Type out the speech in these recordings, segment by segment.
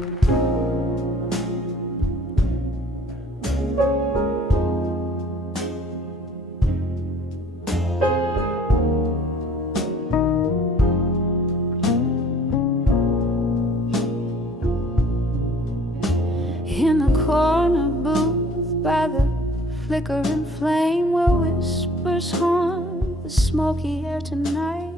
In the corner booth by the flickering flame where whispers haunt the smoky air tonight,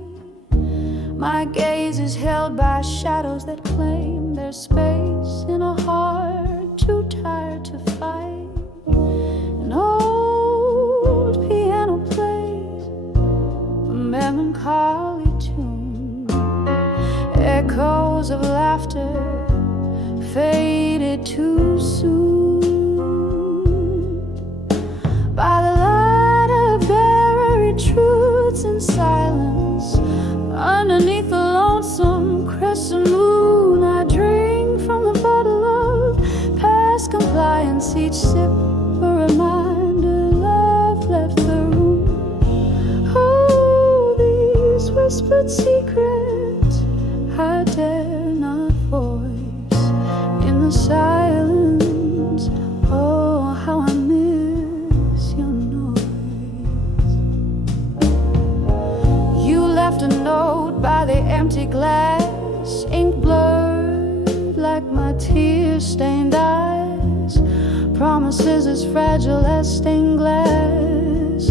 my gaze is held by shadows that claim their space in a heart too tired to fight. An old piano plays a melancholy tune, echoes of laughter faded too soon. By the light of buried truths in silence, underneath the lonesome crescent moon, I drink from the bottle of past compliance. Each sip a reminder love left the room. Oh, these whispered secrets I dare not voice. In the silence, oh, how I miss your noise. You left a note by the empty glass, ink blurred like my tear-stained eyes, promises as fragile as stained glass.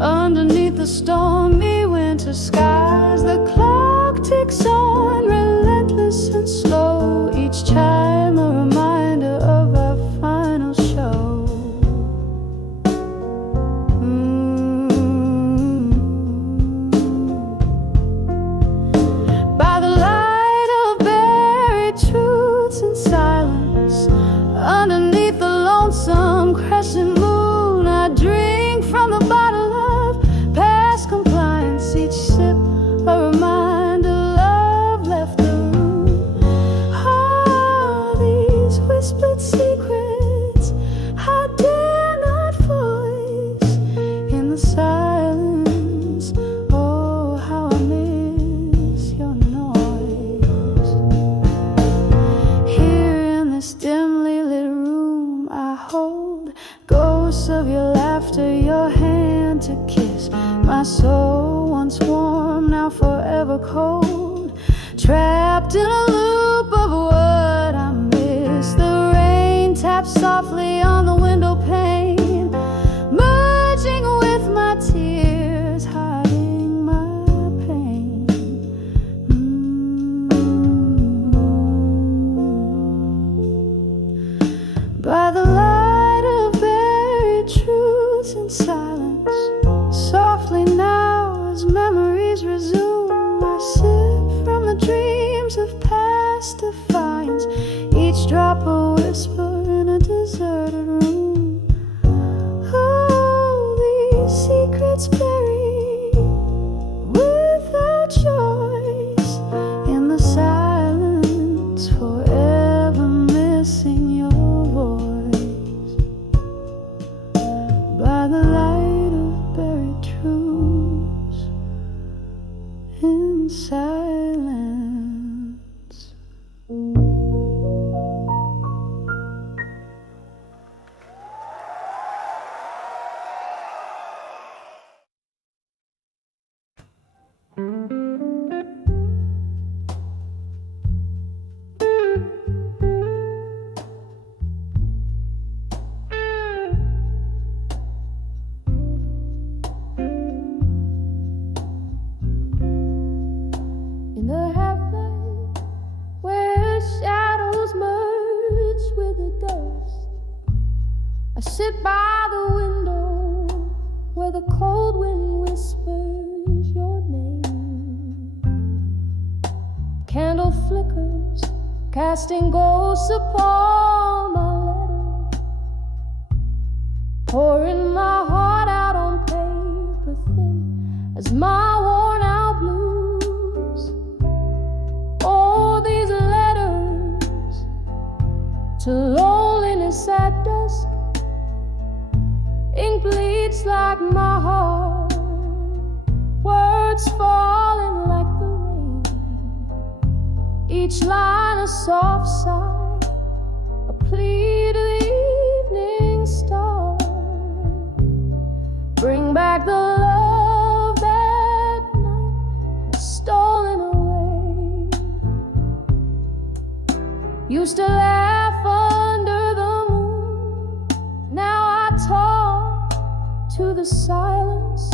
Underneath the stormy winter skies, the clock ticks on, relentless and slow, each chime a reminder of our final show. By the light of buried truths in silence, underneath the lonesome crescent moon, I drink from the bottle of past compliance. Each sip a reminder love left the room. All these whispered secrets I dare not voice. In the silence, oh, how I miss your noise. Here in this dimly lit room, I hold ghosts of your laughter, your hand to kiss. My soul once warm, now forever cold, trapped in a loop of what I miss. The rain taps softly on the window pane, merging with my tears, hiding my pain. By the light of buried truths in silence, softly now as memories resume, I sip from the dreams of past defiance, each drop a whisper in a deserted room. Oh, these secrets buried without choice, in the silence, forever missing your voice. By the light of buried truths in silence. In the half-light where shadows merge with the dust, I sit by the window where the cold wind whispers your name. Candle flickers, casting ghosts upon my letter, pouring my heart out on paper thin as my worn out blues. Oh, these letters to loneliness at dusk, ink bleeds like my heart, words falling like the rain, each line a soft sigh, plea to the evening star. Bring back the love that night has stolen away. Used to laugh under the moon, now I talk to the silence.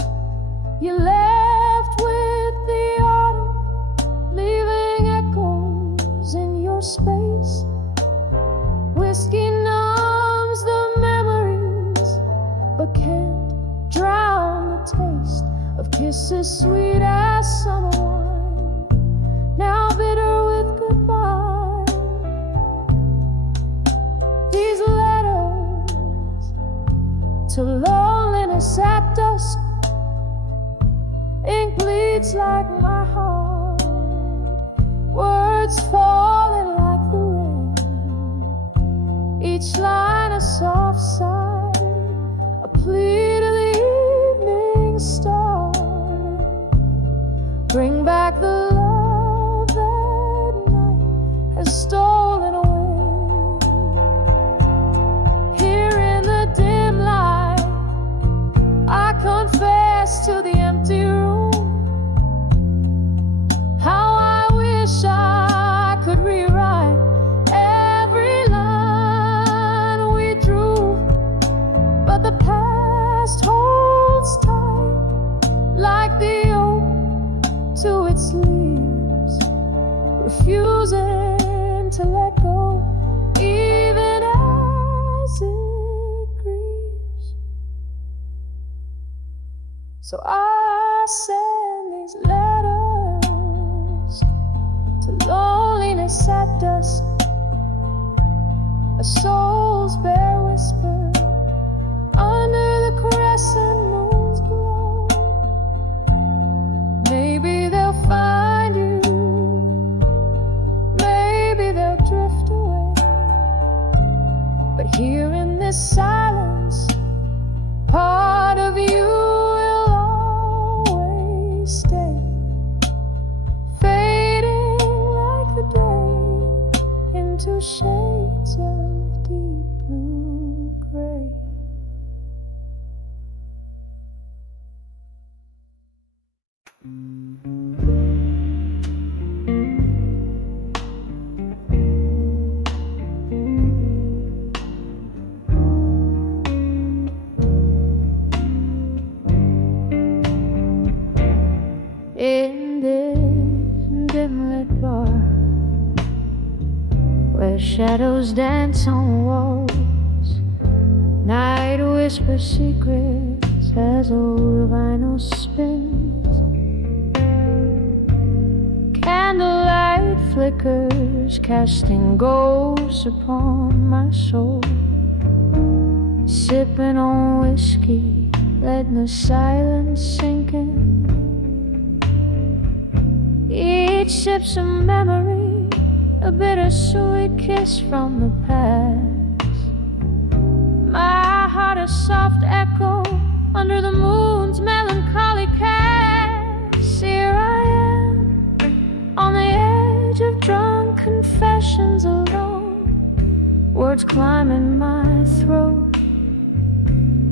You left with the autumn, leaving echoes in your space. Whiskey numbs the memories, but can't drown the taste of kisses sweet as summer wine, now bitter with goodbye. These letters to loneliness at dusk, ink bleeds like my heart, words falling like the rain, each line a soft sigh, a plea to the evening star. Bring back the love that night has stolen away. Here in the dim light, I confess to the empty room how I wish I could rewrite every line we drew, but the past holds tight like the oak to its leaves, refusing to let go even as it grieves. So I send these letters to loneliness at dusk, a soul's bare whisper under the crescent moon's glow. Maybe they'll find you, maybe they'll drift away, but here in this silence, part of you will always stay, fading like the day into shades of deep blue gray. In this dim-lit bar, where shadows dance on walls, night whispers secrets as old vinyl spins. Candlelight flickers, casting ghosts upon my soul. Sipping on whiskey, letting the silence sink in. Each sip's a memory, a bittersweet kiss from the past. My heart a soft echo under the moon's melancholy cast. Here I am, on the edge of drunk confessions alone, words climbing my throat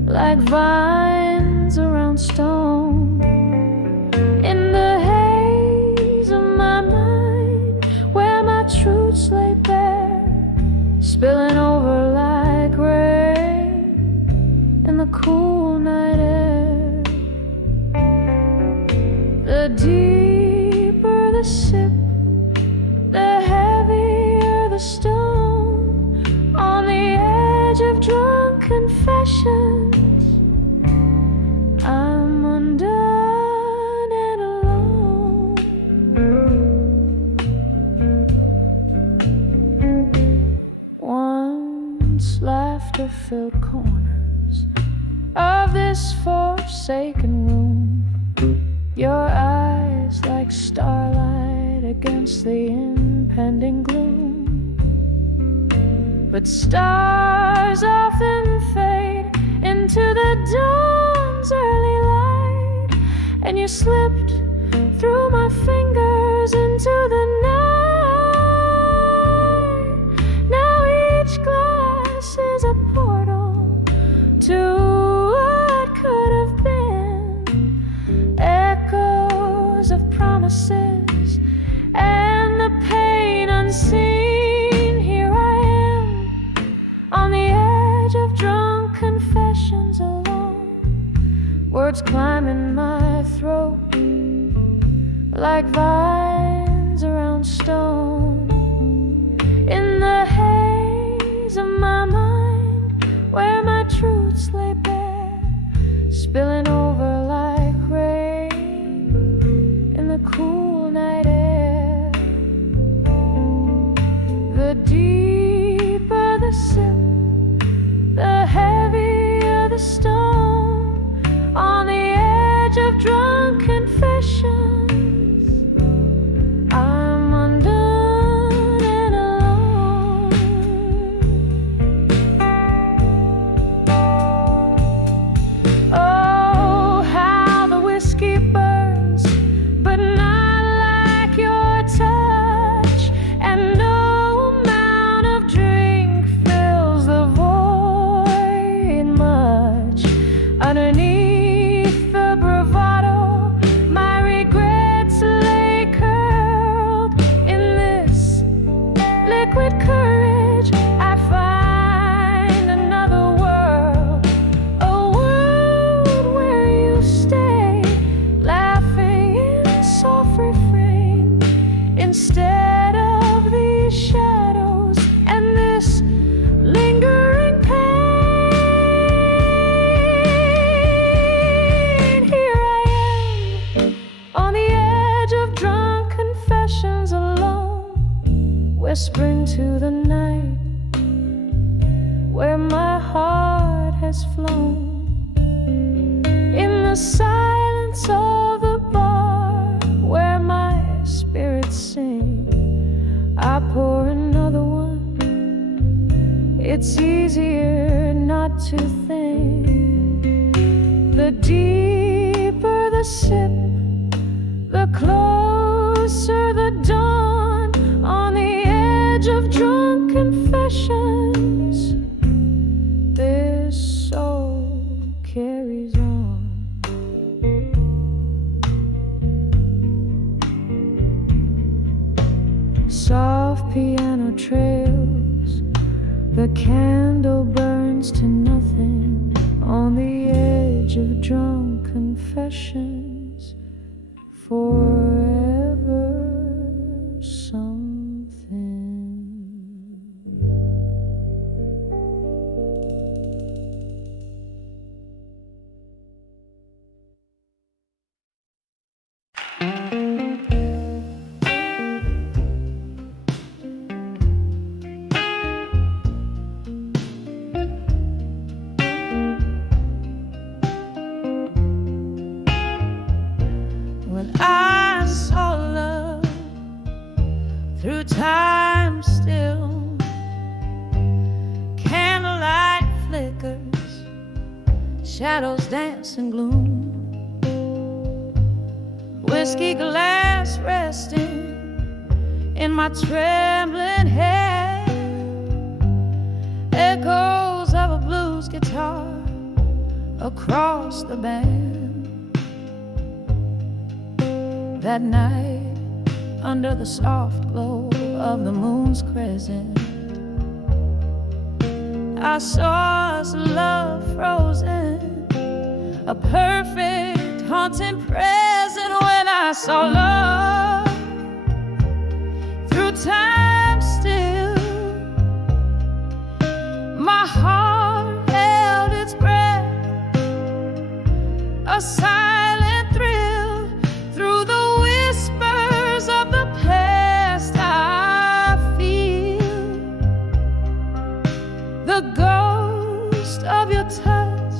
like vines around stone. In the haze of my mind, where my truths lay bare, spilling over like rain in the cool night air. The deeper the sip, the heavier the stone. On the edge of drunk confessions, I'm undone and alone. Once laughter-filled corners of this forsaken room, your eyes like starlight against the impending gloom. But stars often fade into the dawn's early light, and you slipped through my fingers into the night. Now each glass chords climb in my throat like vines around stone. In the haze of my mind, where my truths lay bare, spilling over like rain in the cool night air. The deeper the sip, the heavier the stone. On the edge of drunk confessions, I'm undone and alone. Oh, how the whiskey burns, but not like your touch, and no amount of drink fills the void much. Underneath the bravado, my regrets lay curled. In this liquid courage, I find another world, a world where you stay, laughing in soft refrain, instead of these shadows and this lingering pain. Here I am, on the edge of drunk confessions, alone, whispering to the night where my heart has flown. In the silence of the bar where my spirits sing, I pour another one. It's easier not to think. The deeper the sip, the closer the dawn. On the edge of drunk confessions, this soul carries on. Soft piano trails, the candle burns to nothing. On the edge of drunk confessions, forever something. When I saw love through time still, candlelight flickers, shadows dance in gloom, whiskey glass resting in my trembling hand, echoes of a blues guitar across the band. That night, under the soft glow of the moon's crescent, I saw us love frozen, a perfect haunting present. When I saw love through time still, my heart held its breath, a silent thrill through the whispers of the past. I feel the ghost of your touch,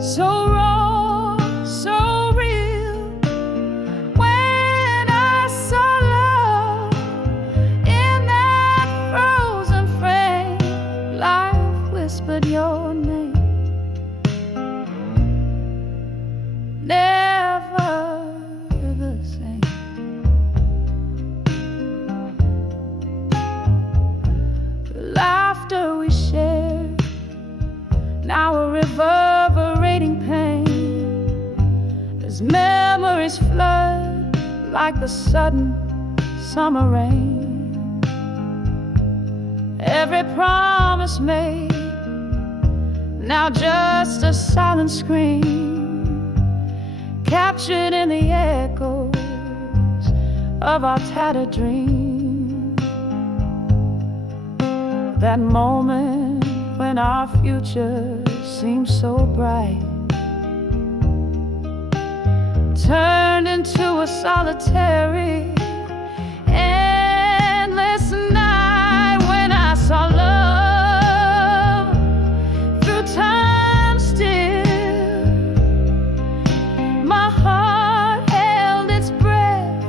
so raw, so real. When I saw love in that frozen frame, life whispered your name. Never the same. The laughter we shared, now a reverberating pain, as memories flood like the sudden summer rain. Every promise made, now just a silent scream. captured in the echoes of our tattered dreams. That moment when our future seemed so bright turned into a solitary, endless night when I saw love through time still. My heart held its breath,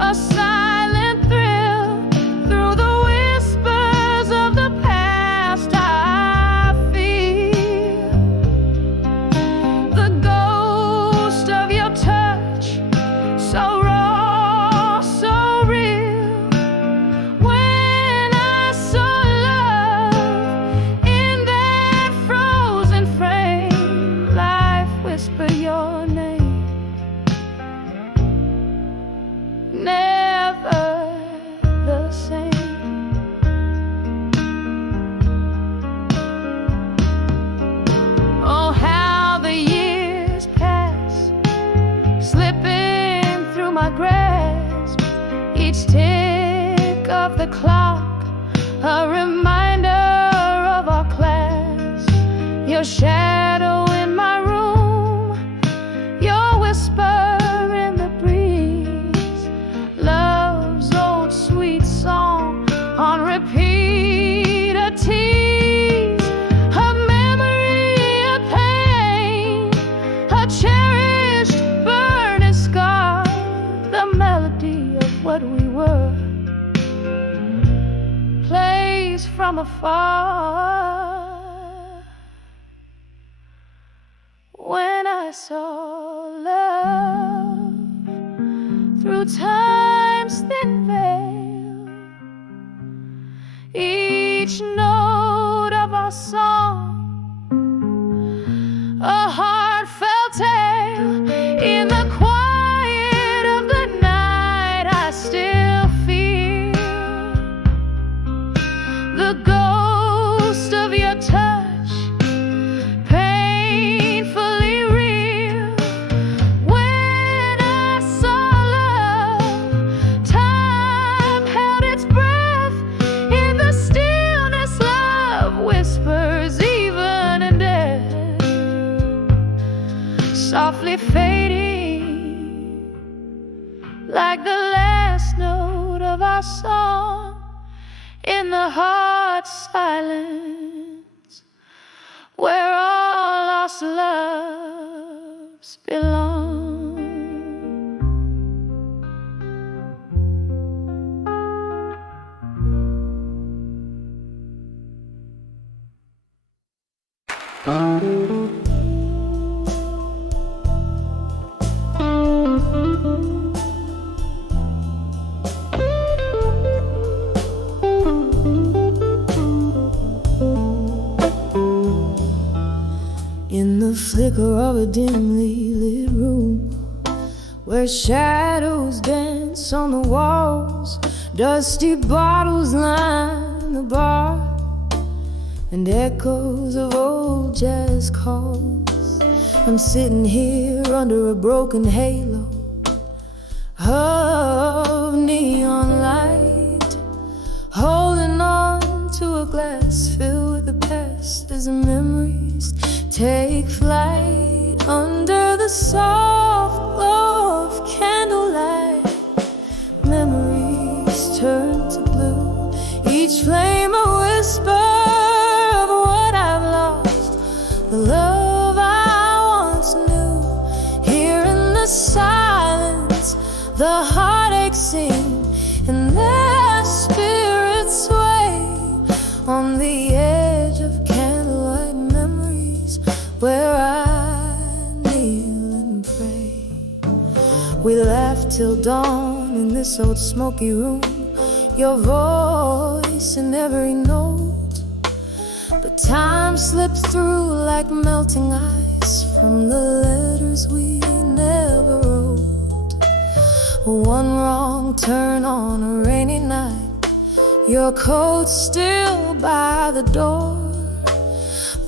a silent thrill through the whispers of the past. I feel the ghost of your touch, so raw, so real. When I saw love in that frozen frame, life whispered your name. Never the same. Oh, how the years pass, slipping through my grasp. Each tick of the clock, a reminder of our class. Your shadow in my room, your whisper in the breeze, love's old sweet song on repeat, a tease, a memory, a pain, a cherished burning scar, the melody of what we were, plays from afar. When I saw love through time's thin veil, each note of our song a heartfelt tale. In the quiet of the night, I still feel the ghost of your touch, painfully real. When I saw love, time held its breath in the stillness. Love whispers even in death, softly fading like the last note of our song in the heart's silence, where all lost loves belong. In the flicker of a dimly lit room, where shadows dance on the walls, dusty bottles line the bar, and echoes of old jazz calls. I'm sitting here under a broken halo of neon light, holding on to a glass filled with the past as the memories take flight under the soft glow of candlelight. Memories turn to blue, each flame a whisper of what I've lost, the love I once knew. Here in the silence, the heartache sing, and their spirits sway on the edge of candlelight memories, where I kneel and pray. We laughed till dawn in this old smoky room, your voice in every note, but time slipped through like melting ice from the letters we never wrote. One wrong turn on a rainy night, your coat still by the door.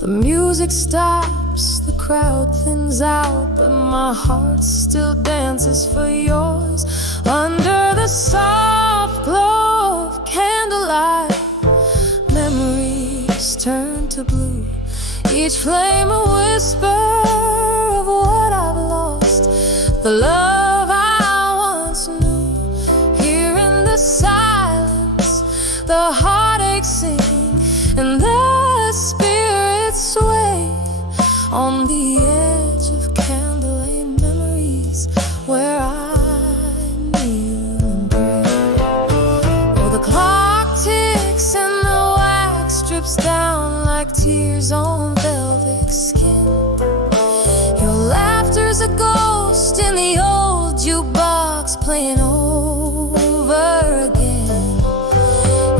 The music stops, the crowd thins out, but my heart still dances for yours. Under the soft glow of candlelight, memories turn to blue, each flame a whisper of what I've lost, the love I once knew. Here in the silence, the heartache sing and the spirits sway on the edge of candlelight memories where I kneel and pray. Oh, the clock ticks and the wax drips down like tears on velvet skin. Your laughter's a ghost in the old jukebox playing over again.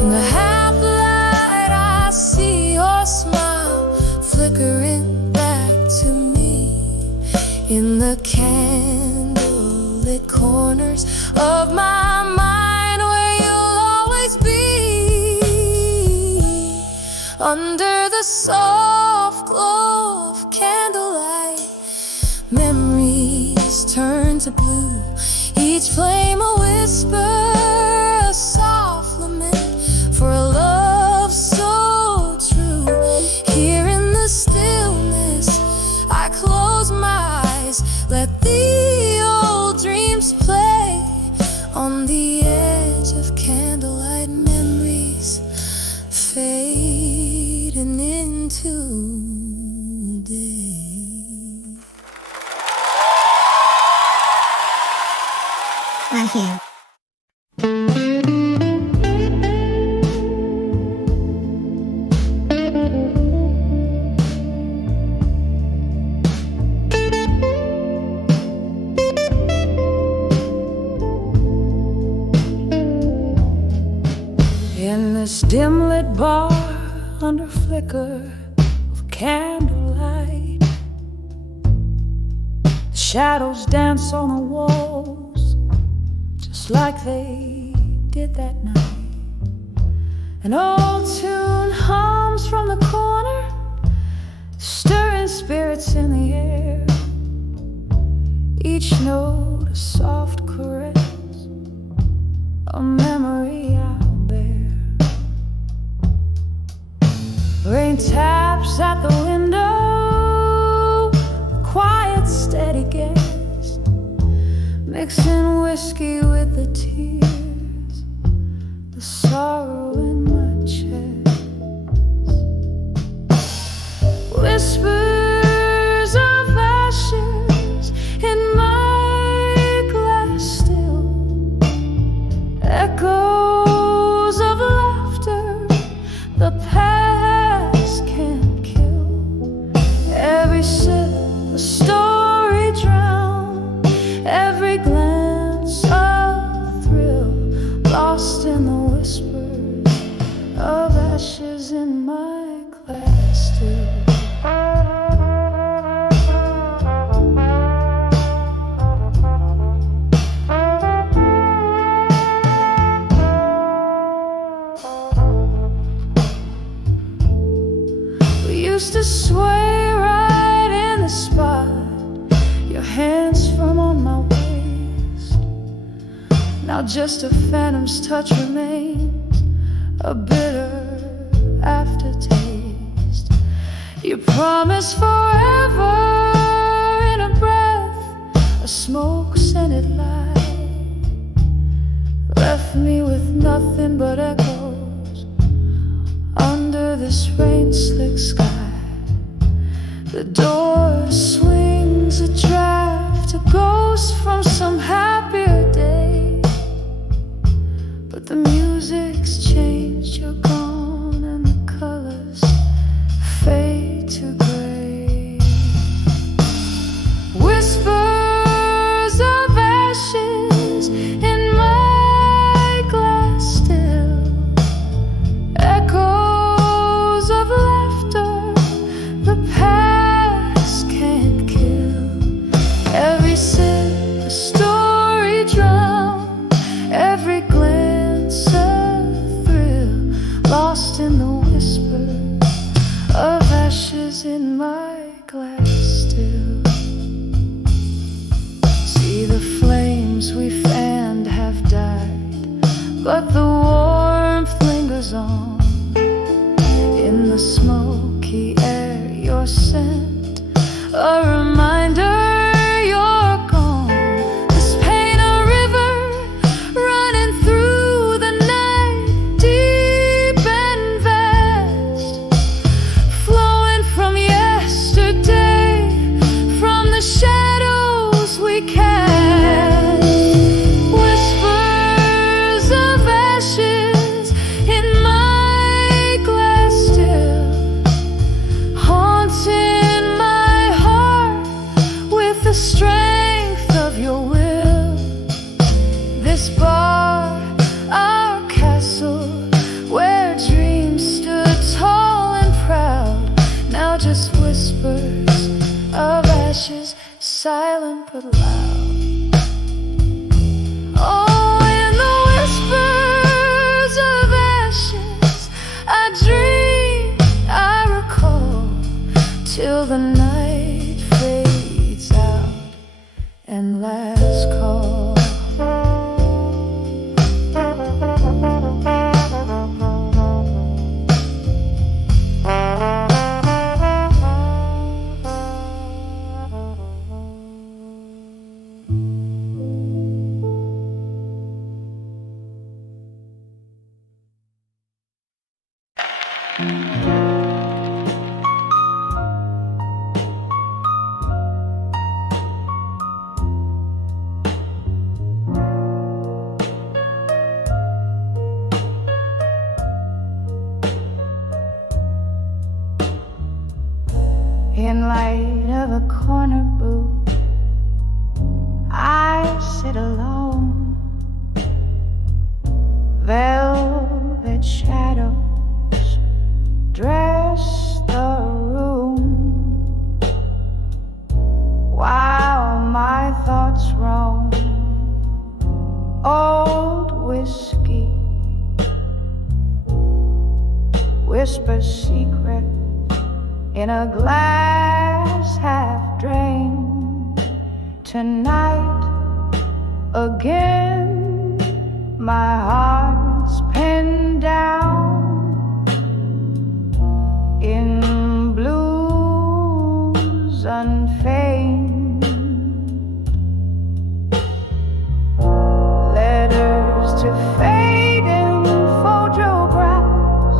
In the half light I see your smile flickering back to me. In the candlelit corners of my mind where you'll always be. Under the soft glow of candlelight, memories turn to blue, each flame a whisper, a soft lament for a love so true. Here in the stillness I close my eyes, let the old dreams play on the edge of candlelight memories fading into day. Right here. In this dim-lit bar under flicker of candlelight, the shadows dance on the walls just like they did that night. An old tune hums from the corner, stirring spirits in the air, each note a soft caress, a memory I'll bear. Rain taps at the window, quiet steady guest, mixing whiskey with the tears, the sorrow in my chest. Whispers of ashes in my glass still, echoes of laughter the past can't kill. Every sip a story drown, every glance a thrill, lost in the whispers of ashes in my glass still. Used to sway right in the spot, your hands firm on my waist. Now just a phantom's touch remains, a bitter aftertaste. You promised forever in a breath, a smoke-scented light, left me with nothing but echoes under this rain-slick sky. The door swings a draft, a ghost from some happier day. But the music's changed, you're gone, and the colors fade to gray. Whispers of ashes in my glass still, echoes of laughter the past can't kill. Every sip a story drown, every glance a till the night fades out and last call. In light of a corner booth, I sit alone. Velvet shadows dress the room, while my thoughts roam. Old whiskey whispers secrets in a glass half drained. Tonight again, my heart's pinned down in blues unfeigned. Letters to fading photographs,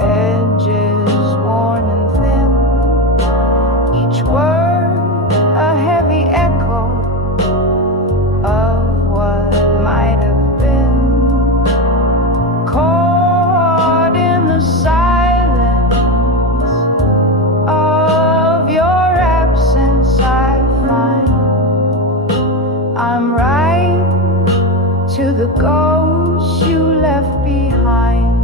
edges worn and thin, each word a heavy echo of what might have been. Caught in the silence of your absence, I find I'm right to the ghost you left behind.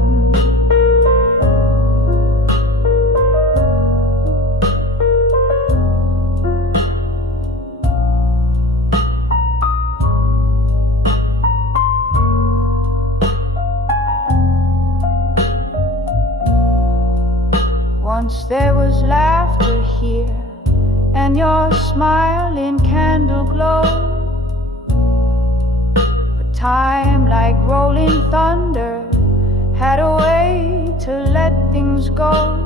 Once there was laughter here, and your smile in candle glow. But time, like rolling thunder, had a way to let things go.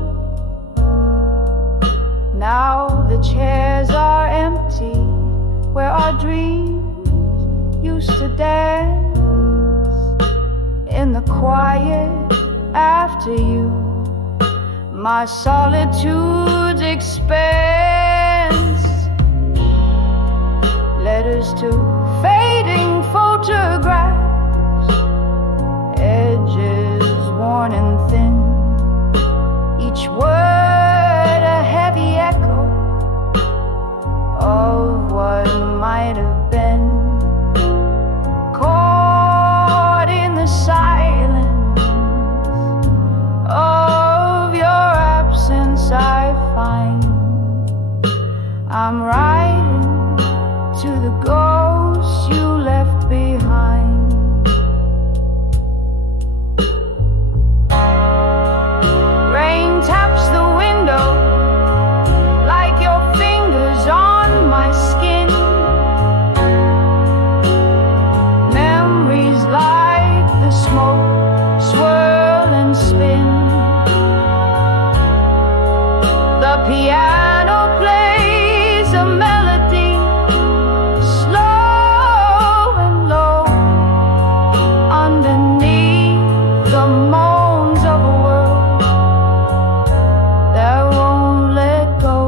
Now the chairs are empty where our dreams used to dance. In the quiet after you, my solitude's expanse. Letters to fading photographs, edges worn and thin, each word a heavy echo of what might have been. Caught in the silence of your absence, I find I'm riding to the ghosts you left behind. Rain taps the window like your fingers on my skin. Memories like the smoke swirl and spin. The piano plays a melody, slow and low, underneath the moans of a world that won't let go.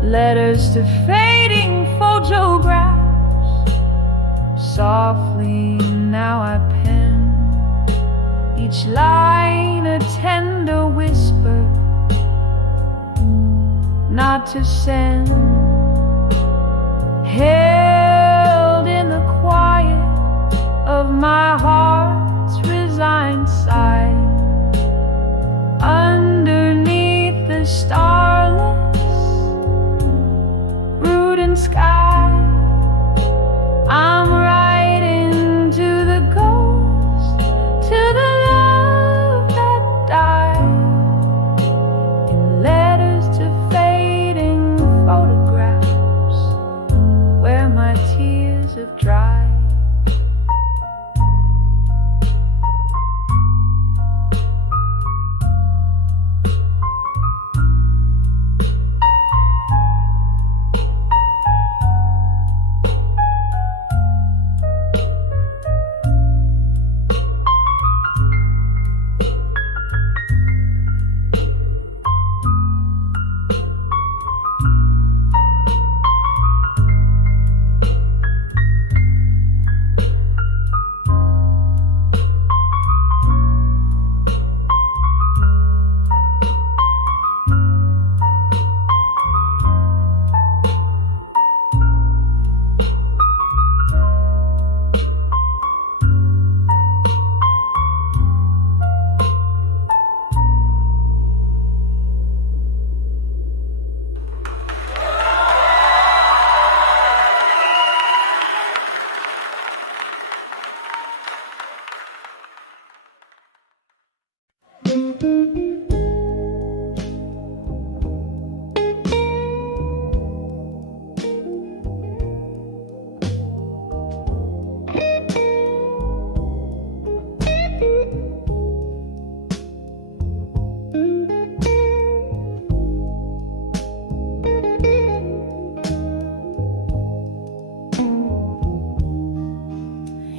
Letters to fading photographs, Softly now I pen each line a tender whisper, not to send, held in the quiet of my heart's resigned sigh. Underneath the starless, brooding sky, I'm writing to the ghost, to the love that died, in letters to fading photographs where my tears have dried.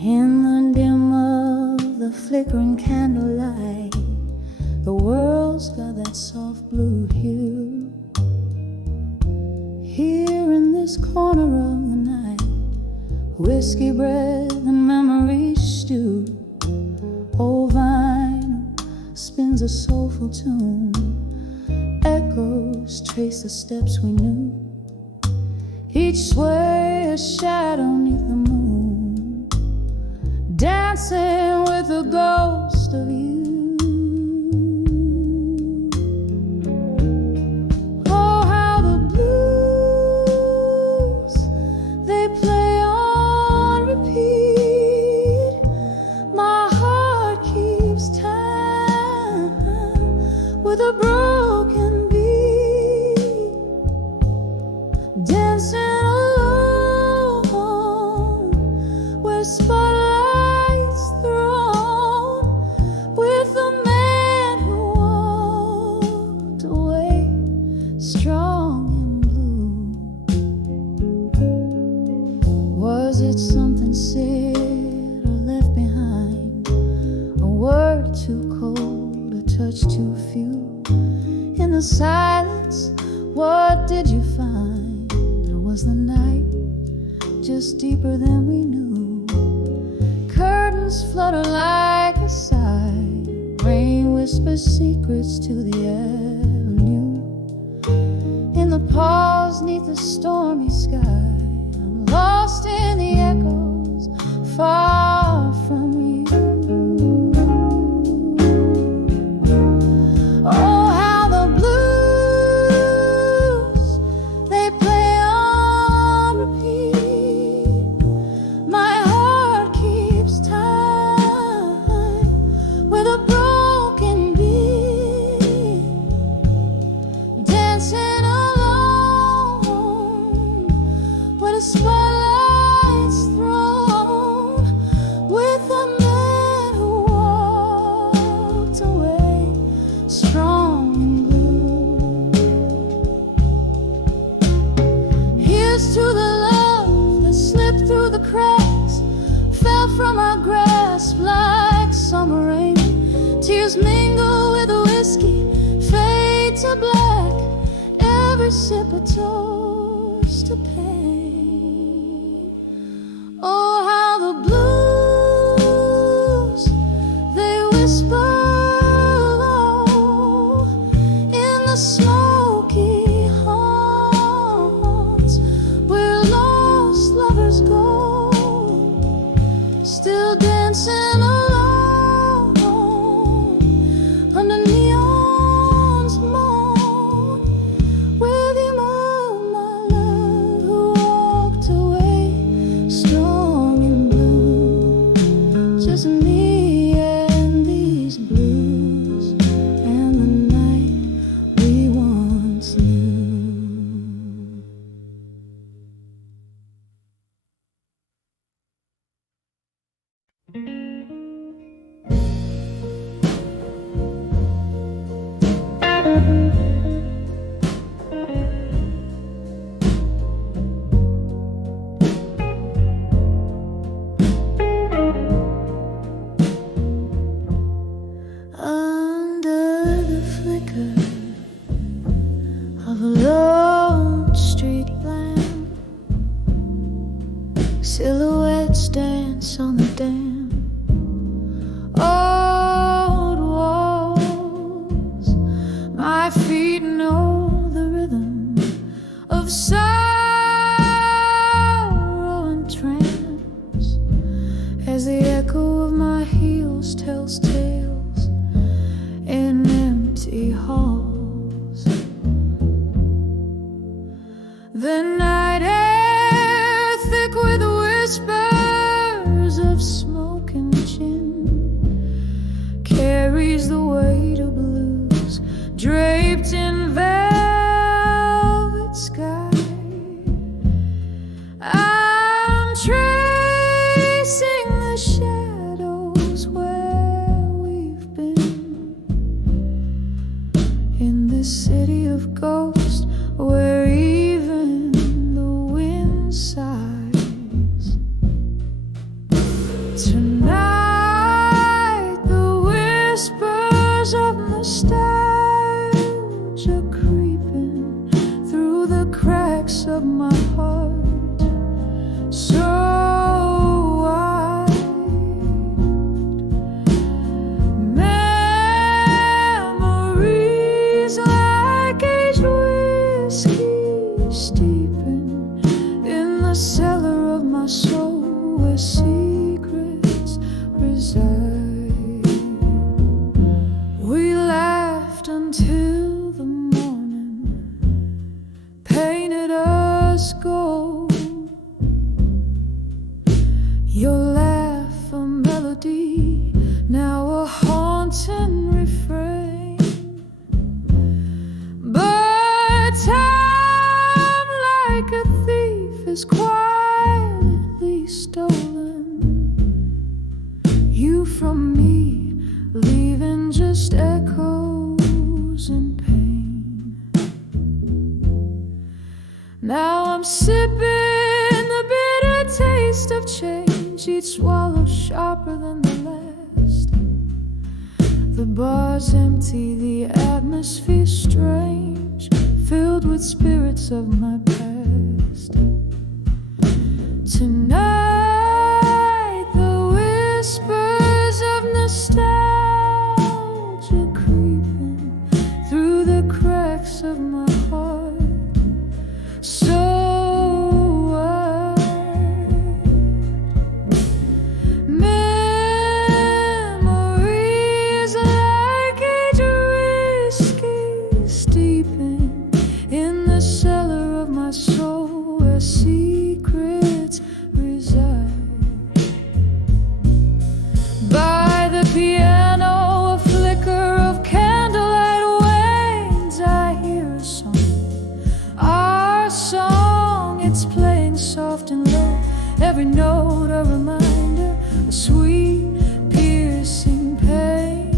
In the dim of the flickering candlelight, the world's got that soft blue hue. Here in this corner of the night, whiskey breath and memories stew. Old vinyl spins a soulful tune. Echoes trace the steps we knew. Each sway a shadow neath the moon, dancing with the ghost of you. Oh, how the blues, they play on repeat. My heart keeps time with a broken beat, dancing alone where spotlights thrown, with the man who walked away strong and blue. Was it something said or left behind, a word too cold, a touch too few? In the silence, what did you find? Or was the night just deeper than we knew? Curtains flutter like a sigh, rain whispers secrets to the avenue. In the pause neath the stormy sky, I'm lost in the echoes far from you. Oh, how the blues, they play on repeat. My heart keeps time with a broken beat, dancing alone where the spotlight's thrown, with a man who walked away strong and blue. Here's to the love that slipped through the cracks, fell from our grasp like summer rain. Tears mingle with the whiskey, fade to black, every sip a toast to pain. Oh, how The night air thick with whispers of smoke and gin carries the weight of blues draped in velvet sky. I'm tracing the shadows where we've been in this city of ghosts where even the wind sighs. Tonight the whispers of nostalgia creeping through the cracks of my heart, so wide. Memories like aged whiskey steeping in the cellar of my soul where secrets reside. We laughed until the morning painted us gold. Your laugh a melody, now a haunting refrain. But time, like a thief, is quietly stolen you from me, leaving just echoes and pain. Now I'm sipping the bitter taste of change, each swallow sharper than the last. The bar's empty, the atmosphere strange, filled with spirits of my past. Tonight the whispers of nostalgia creeping through the cracks of my heart, so wide. Memories like aged whiskey steeping in the cellar of my soul where secrets reside. By the piano, a flicker of candlelight wanes. I hear a song, our song. It's playing soft and low, every note a reminder, a sweet, piercing pain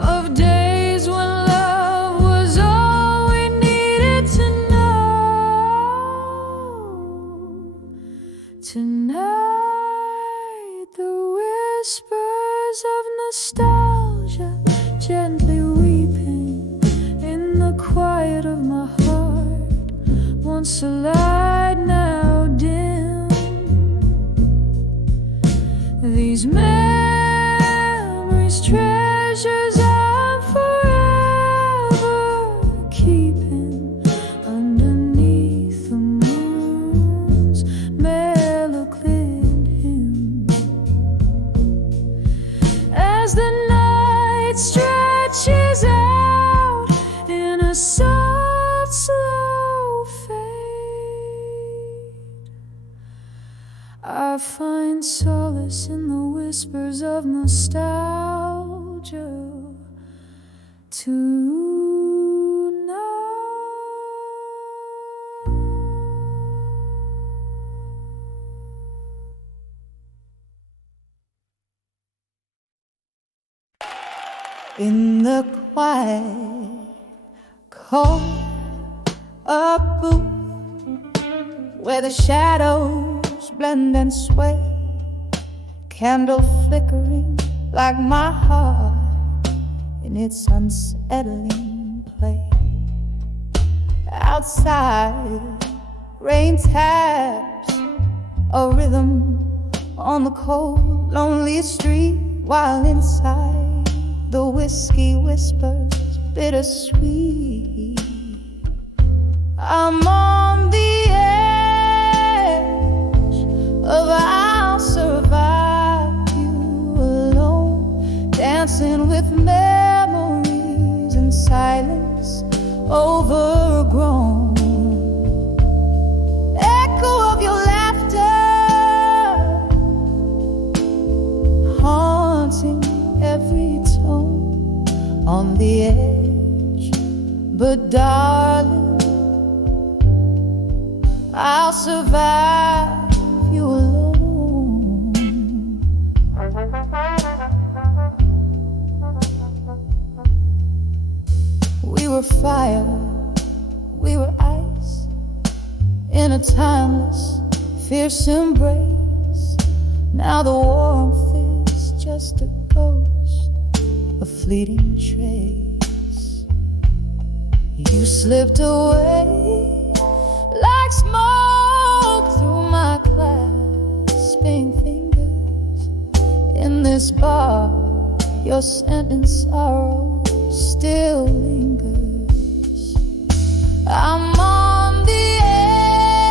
of days when love was all we needed to know. Tonight the whispers of nostalgia gently weeping in the quiet of my heart, once a light now dim. These memories, treasures I'm forever keeping underneath the moon's mellow-cleared hymn. As the night stretches out in a soft, slow fade, I find solace in the whispers of nostalgia tonight. In the quiet corner of booth where the shadows blend and sway, candle flickering like my heart in its unsettling play. Outside, rain taps a rhythm on the cold, lonely street, while inside the whiskey whispers bittersweet. I'm on the edge of I'll survive you alone, dancing with memories in silence overgrown. I'll survive you alone. We were fire, we were ice, in a timeless, fierce embrace. Now the warmth is just a ghost, a fleeting trace. You slipped away like smoke through my clasping fingers. In this bar, your scent and sorrow still lingers. I'm on the edge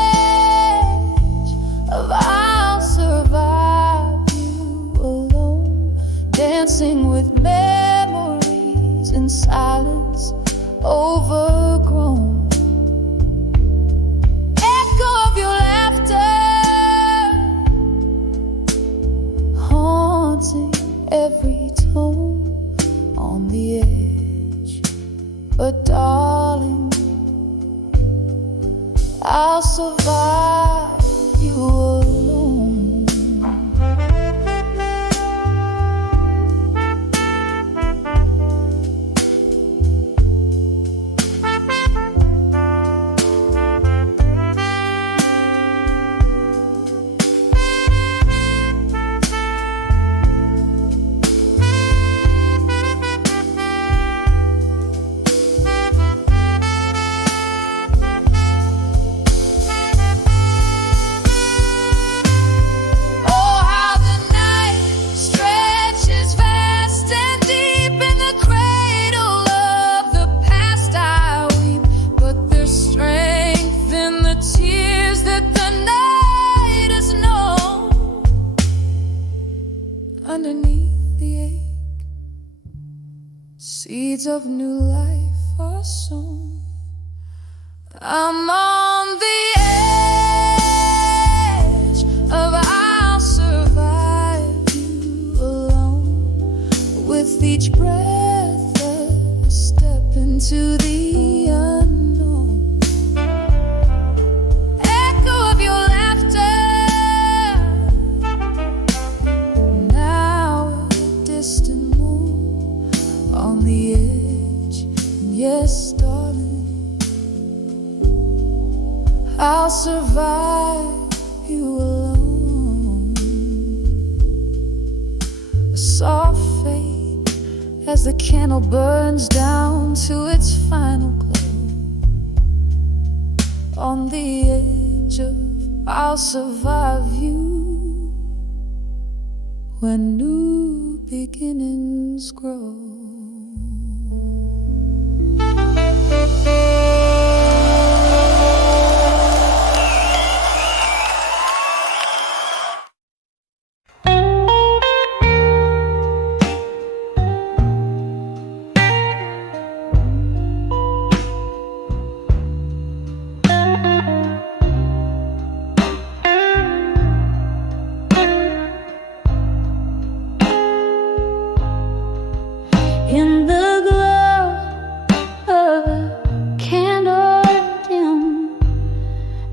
of I'll survive you alone, dancing with memories in silence overgrown. Echo of your laughter haunting every tone on the edge. But darling, I'll survive you alone. Underneath the ache, seeds of new life are sown. I'm on the edge of I'll survive you alone. With each breath, a step into the unknown. Echo of your laughter, distant moon on the edge. Yes, darling, I'll survive you alone. A soft fade as the candle burns down to its final glow. On the edge of I'll survive you when new beginnings grow. In the glow of a candle dim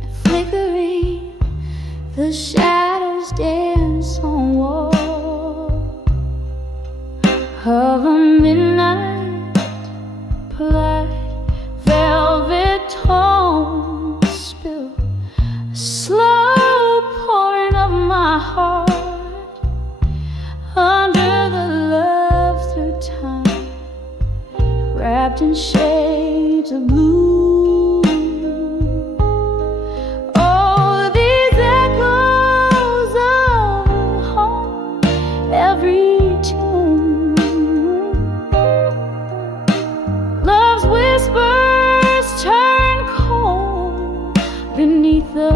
and flickering, the shadows dance on wall of a midnight polite velvet tone. Spill a slow pouring of my heart under the love through time, wrapped in shades of blue. Oh, these echoes of home, every tune, love's whispers turn cold beneath the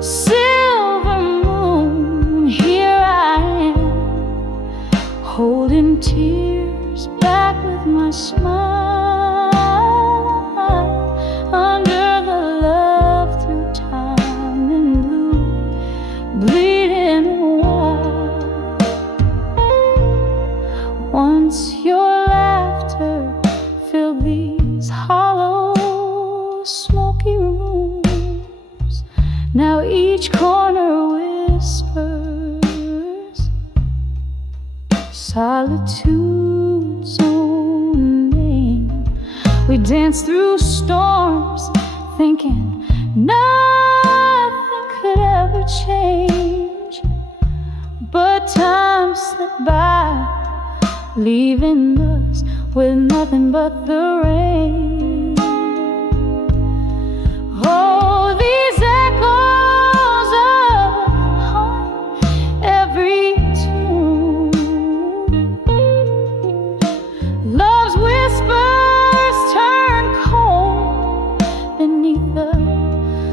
silver moon. Here I am, holding tears back with my smile, under the love through time and blue, bleeding wide. Once your laughter filled these hollow, smoky rooms, Now each corner whispers solitude's own name. We dance through storms, thinking nothing could ever change. But time slipped by, leaving us with nothing but the rain. Oh, these echoes of haunt every tune. Love's whispers turn cold beneath the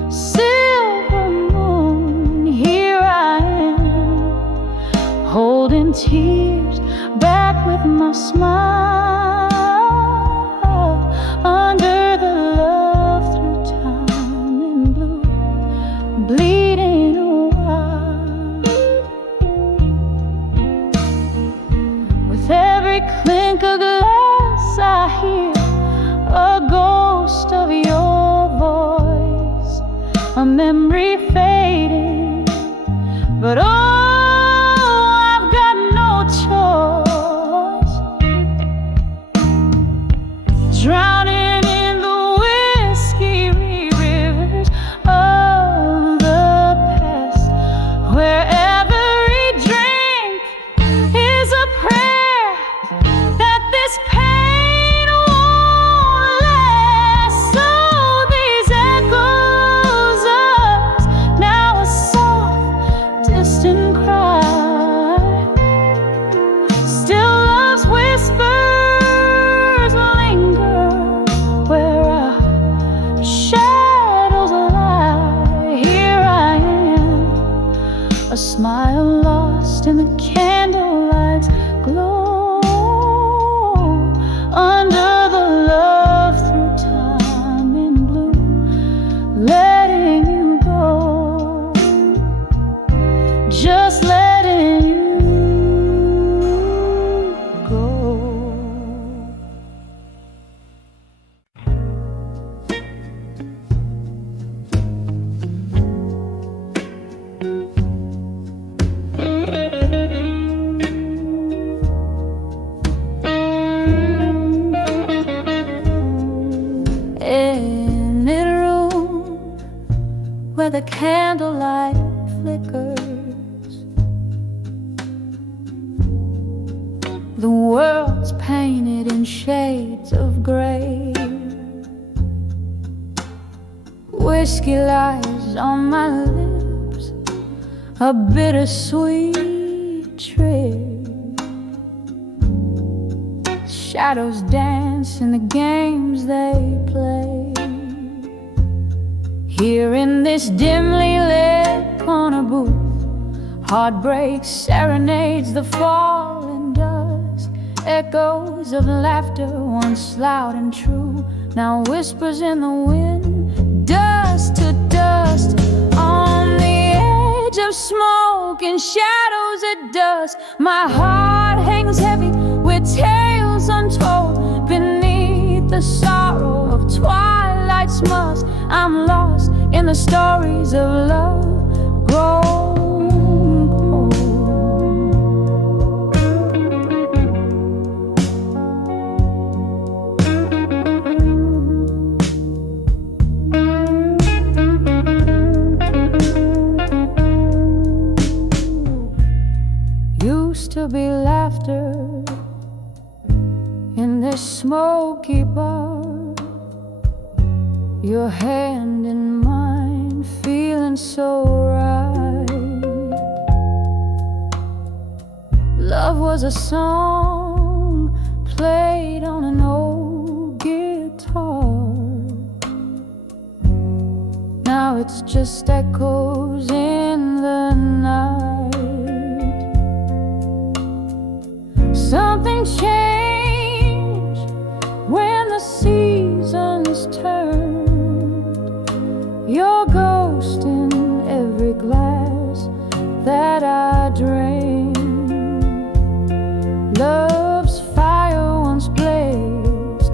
silver moon. Here I am, holding tears back with my smile, under the love through time and blue, bleeding a while. With every clink of glass I hear a ghost of your voice, a memory fading, but oh, I've got no choice. Drowning in the whiskey rivers of the past, where every drink is a prayer that this pain won't last. So these echoes of now a soft, distant cry, still love's whispers linger where our shadows lie. Here I am, a smile lost in the candlelight's glow, under the love through time and blue, letting you go, just letting you go. In a room where the candlelight flickers, the world's painted in shades of gray. Whiskey lies on my lips, a bittersweet trick. Shadows dance in the games they play. Here in this dimly lit corner booth, heartbreak serenades the falling dusk. Echoes of laughter once loud and true, now whispers in the wind, dust to dust. On the edge of smoke and shadows at dusk, my heart hangs heavy with tales untold beneath the sorrow of twilight's musk. I'm lost in the stories of love grown cold. Used to be laughter in this smoky bar, your hand in mine, feeling so right. Love was a song played on an old guitar. Now it's just echoes in the night. Something changed when the seasons turned. Your ghost in every glass that I drained. Love's fire once blazed,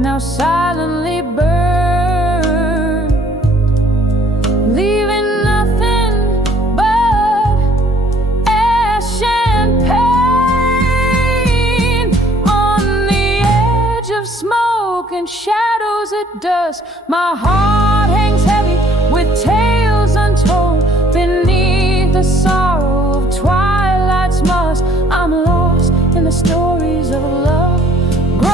now silently burned, leaving My heart hangs heavy with tales untold beneath the sorrow of twilight's must. I'm lost in the stories of love grown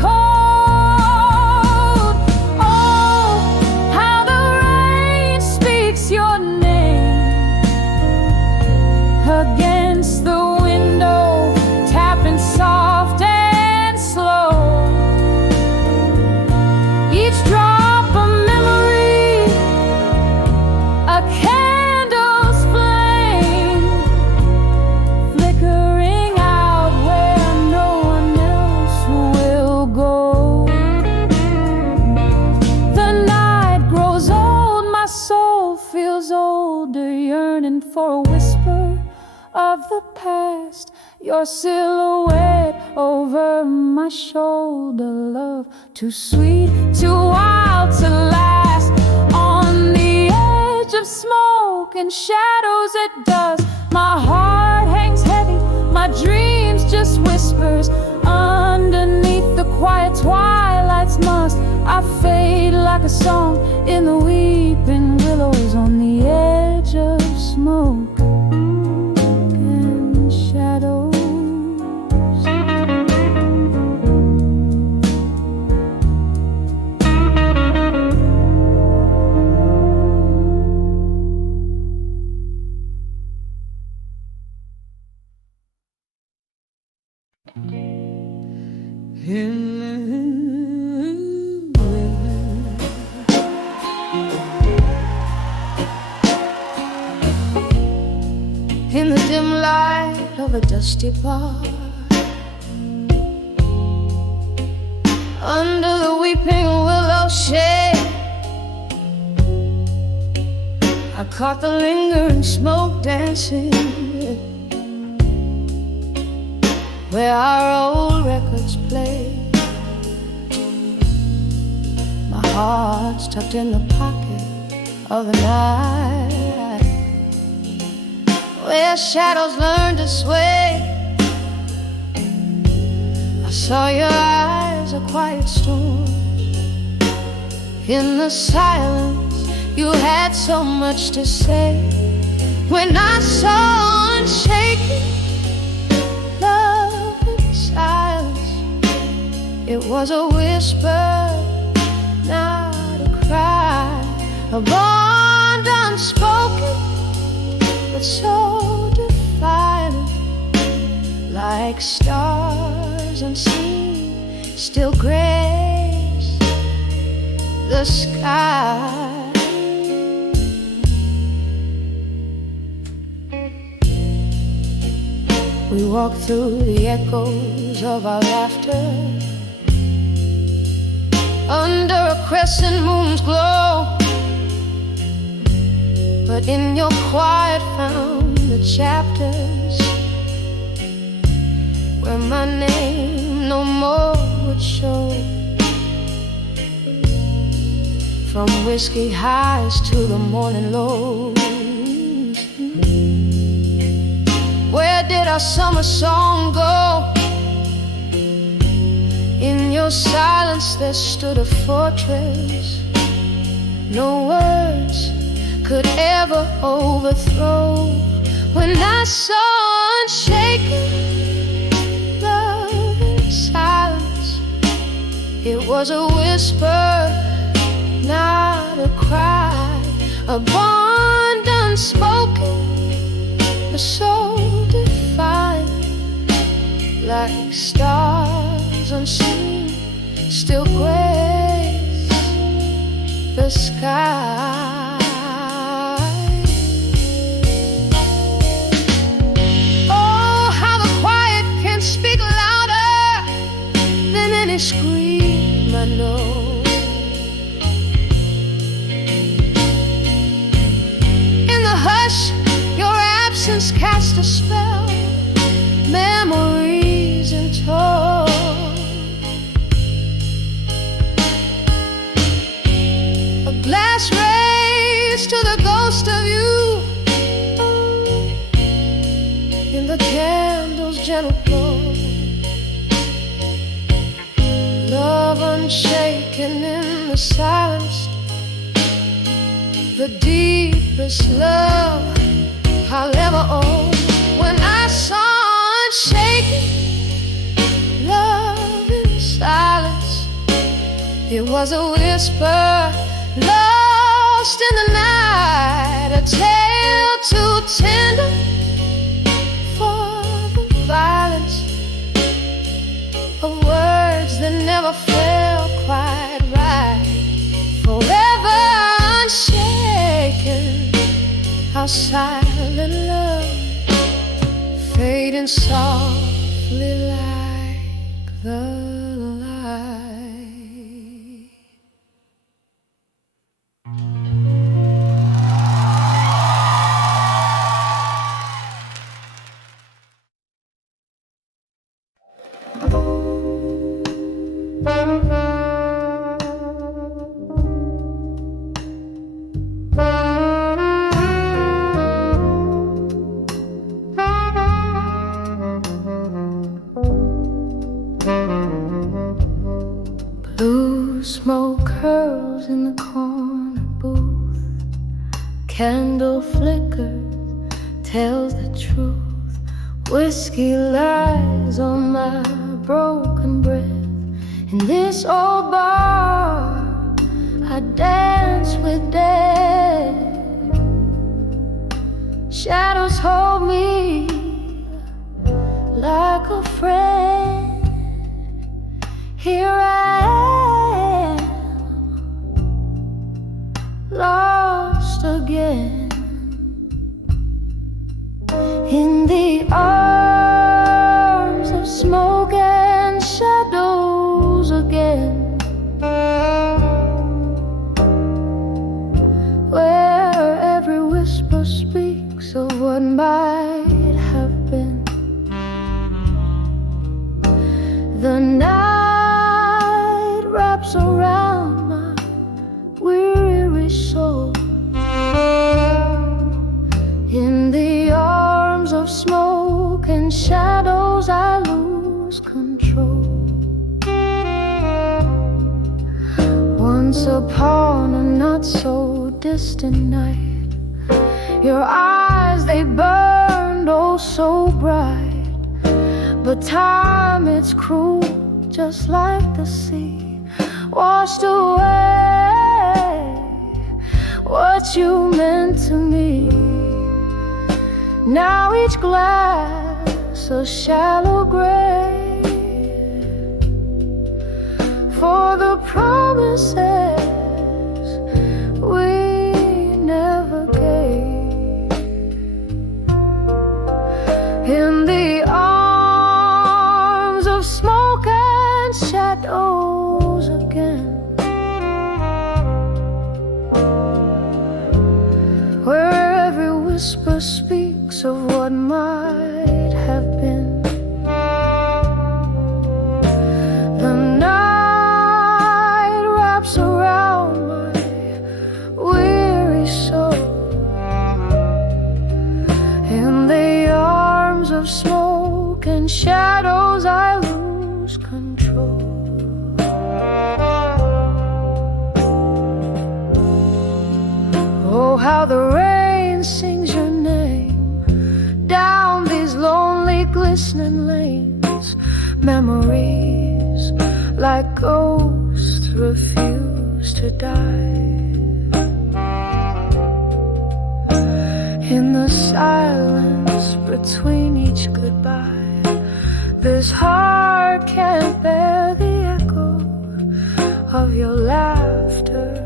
cold. Oh, how the rain speaks your name against the window, tapping soft and slow. Each drop a memory, a candle's flame, flickering out where no one else will go. The night grows old, my soul feels older, yearning for a whisper of the past. Your silhouette over my shoulder, love too sweet, too wild to last. On the edge of smoke and shadows at dusk, my heart hangs heavy, my dreams just whispers. Underneath the quiet twilight's must, I fade like a song in the weeping willows. On the edge of smoke and shadows. In the dim light of a dusty bar, under the weeping willow shade, I caught the lingering smoke dancing where our old records play. My heart's tucked in the pocket of the night, where shadows learn to sway. I saw your eyes, a quiet storm. In the silence, you had so much to say. When I saw unshaken love in silence, it was a whisper, not a cry, a bond unspoken, but so defiant, like stars unseen, still grace the sky. We walk through the echoes of our laughter, under a crescent moon's glow. But in your quiet found the chapters where my name no more would show. From whiskey highs to the morning lows, where did our summer song go? In your silence there stood a fortress no words could ever overthrow. When I saw unshaken love in silence, it was a whisper, not a cry, a bond unspoken, but so defined, like stars unseen, still grace the sky. Oh, how the quiet can speak louder than any scream I know. Cast a spell, memories in tow. A glass raised to the ghost of you in the candle's gentle glow. Love love unshaken in the silence, the deepest love I'll ever own. When I saw unshaken love in silence, it was a whisper lost in the night, a tale too tender for the violence of words that never felt quite right. Forever unshaken, our silent love fading softly like the light. Blue smoke curls in the corner booth, candle flickers, tells the truth. Whiskey lies on my broken breath. In this old bar, I dance with death. Shadows hold me like a friend. Here I am, lost again in the arms of smoke and shadows again, where every whisper speaks of what might have been. The night wraps around my weary soul. In the arms of smoke and shadows I lose control. Once upon a not so distant night, your eyes, they burned oh so bright. But time, it's cruel, just like the sea, washed away what you meant to me. Now each glass a shallow grave for the promises we never gave. In the arms of smoke and shadows again, where every whisper speaks of what might have been. The night wraps around my weary soul. In the arms of smoke and shadows I lose control. Oh, how the rain sings your name down these lonely glistening lanes. Memories like ghosts refuse to die. In the silence between each goodbye, this heart can't bear the echo of your laughter,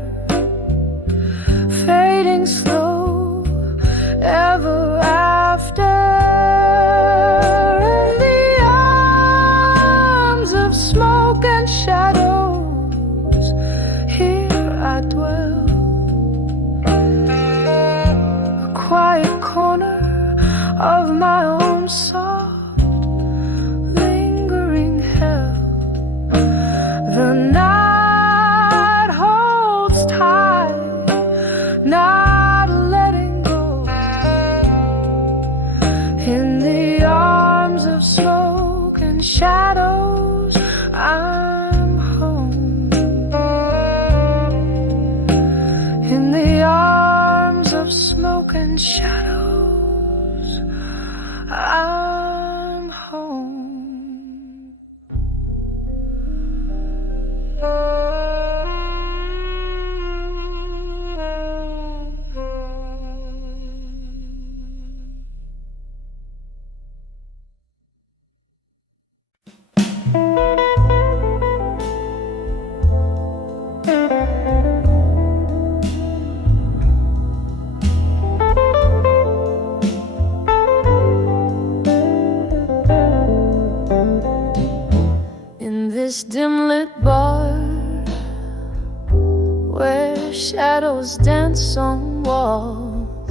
fading slow ever after. In the arms of smoke and shadows, here I dwell, a quiet corner of my own soft, lingering hell. The night holds tight, not In the arms of smoke and shadows, I'm home. In this dim-lit bar, where shadows dance on walls,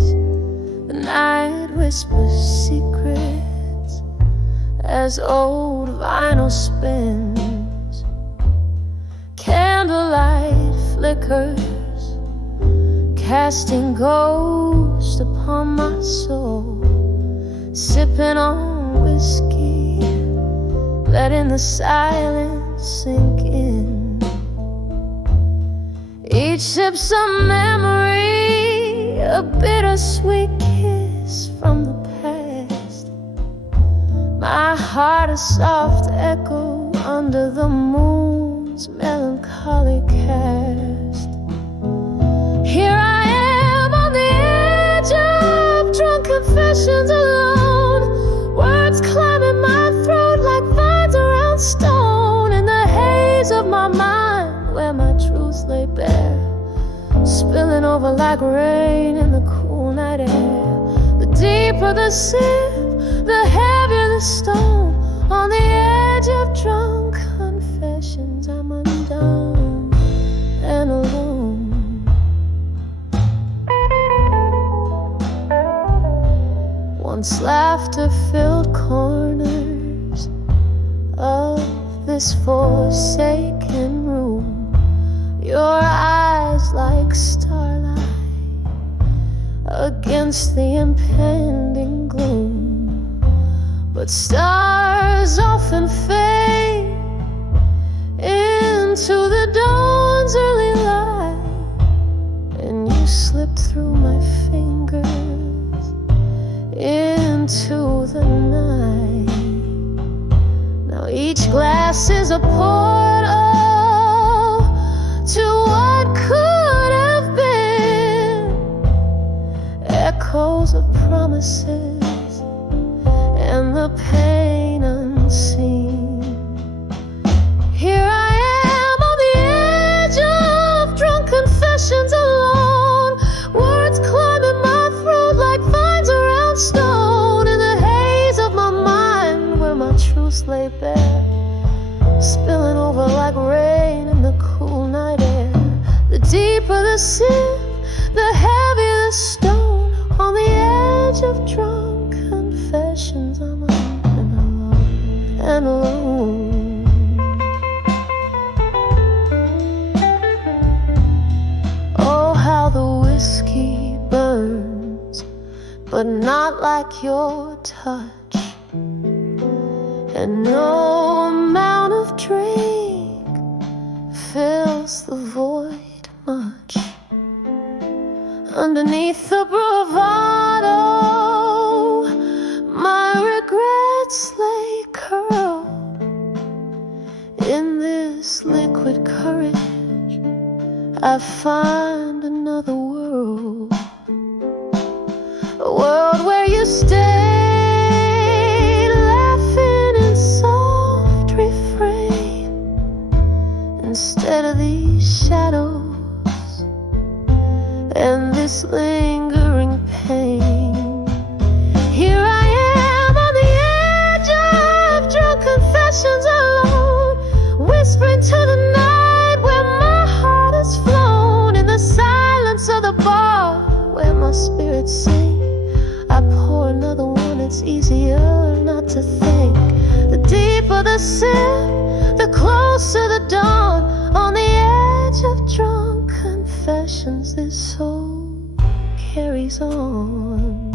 the night whispers secrets as old vinyl spins. Candlelight flickers, casting ghosts upon my soul. Sipping on whiskey, letting the silence sink in. Each sip's a memory, a bittersweet kiss from the past. My heart a soft echo under the moon's melancholy cast. Here I am on the edge of drunk confessions alone, words climbing my throat like vines around stone. In the haze of my mind, where my truth lay bare, spilling over like rain in the cool night air. The deeper the sip, the heavier the stone. On the edge of drunk confessions, I'm undone and alone. Once laughter-filled corners of this forsaken room, your eyes like starlight against the impending gloom. But stars often fade into the dawn's early light, and you slip through my fingers into the night. Now each glass is a portal to what could have been, echoes of promises and the pain unseen. Here I am on the edge of drunk confessions alone, words climbing my throat like vines around stone. In the haze of my mind, where my truth lay bare, spilling over like rain in the cool night air. The deeper the sip, the heavier the stone. On the edge of drunk confessions, I'm alone and alone. Oh, how the whiskey burns, but not like your touch. And no amount of drink fills the void much. Underneath the bravado, my regrets lay curled. In this liquid courage, I find another world. A world where you stay, laughing in soft refrain, instead of these shadows and this lingering pain. Here I am on the edge of drunk confessions alone, whispering to the night where my heart has flown. In the silence of the bar, where my spirit sings, I pour another one. It's easier not to think. The deeper the sip, the closer the dawn. On the edge of drunk confessions, this soul carries on.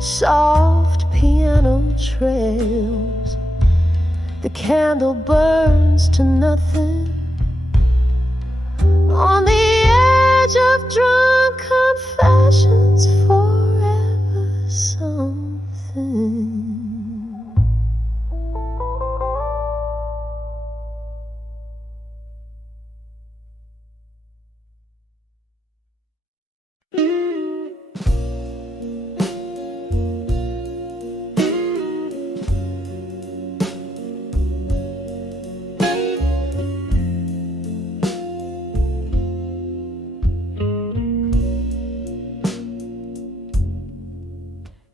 Soft piano trails, the candle burns to nothing, on the edge of drunk confessions, forever something.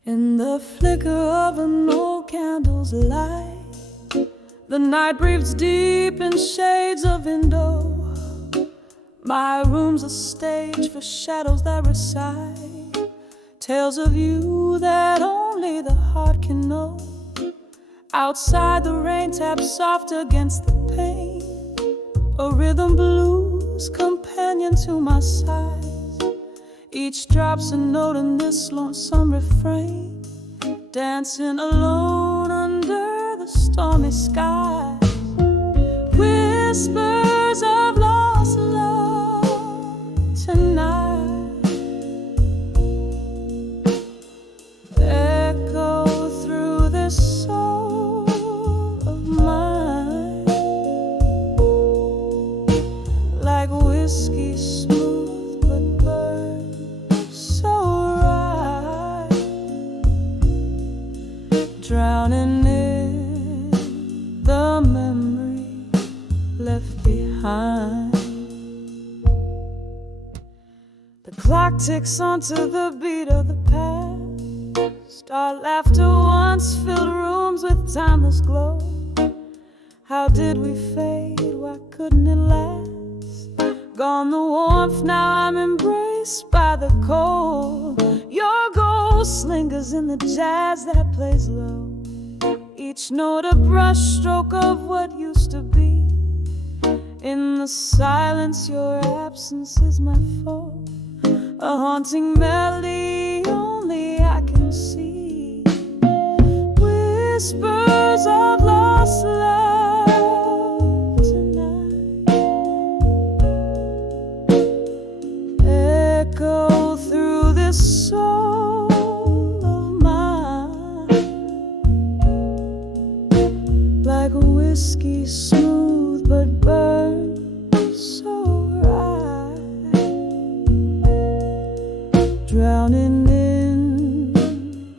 In the flicker of an old candle's light, the night breathes deep in shades of window. My room's a stage for shadows that recite tales of you that only the heart can know. Outside the rain taps soft against the pane, a rhythm blues companion to my sighs. Each drop's a note in this lonesome refrain, dancing alone under the stormy sky. Whispers of lost love tonight echo through this soul of mine, like whiskey smooth but burns so right, drowning in the memory left behind. The clock ticks onto the beat of the past. Our laughter once filled rooms with timeless glow. How did we fade? Why couldn't it last? Gone the warmth, now I'm embraced by the cold. Your ghost lingers in the jazz that plays low, each note a brushstroke of what used to be. In the silence, your absence is my foe, a haunting melody only I can see. Whispers of lost love tonight echo through this soul of mine, like a whiskey smooth but burns so right, drowning in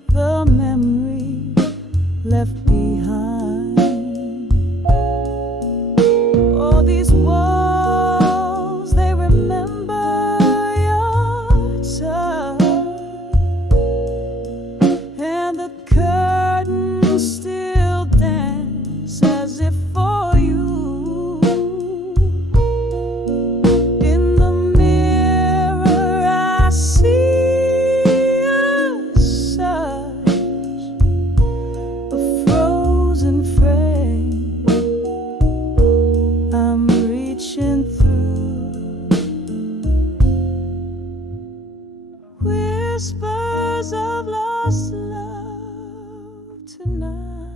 the memory left behind. All these walls, they remember your touch, and the curtains still dance as if for you. In the mirror I see us such a frozen frame. I'm reaching through whispers of lost love tonight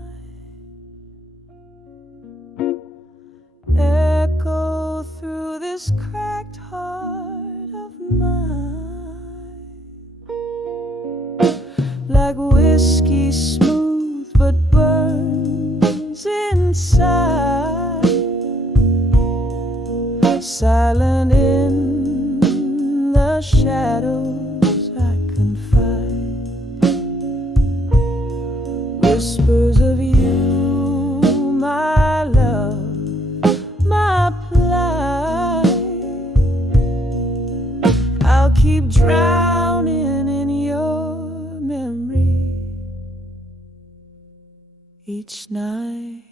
echo through this cracked heart of mine, like whiskey smooth but burns inside, silent in the shadows I confide. Whispers of you, my love, my plight. I'll keep drowning in your memory each night.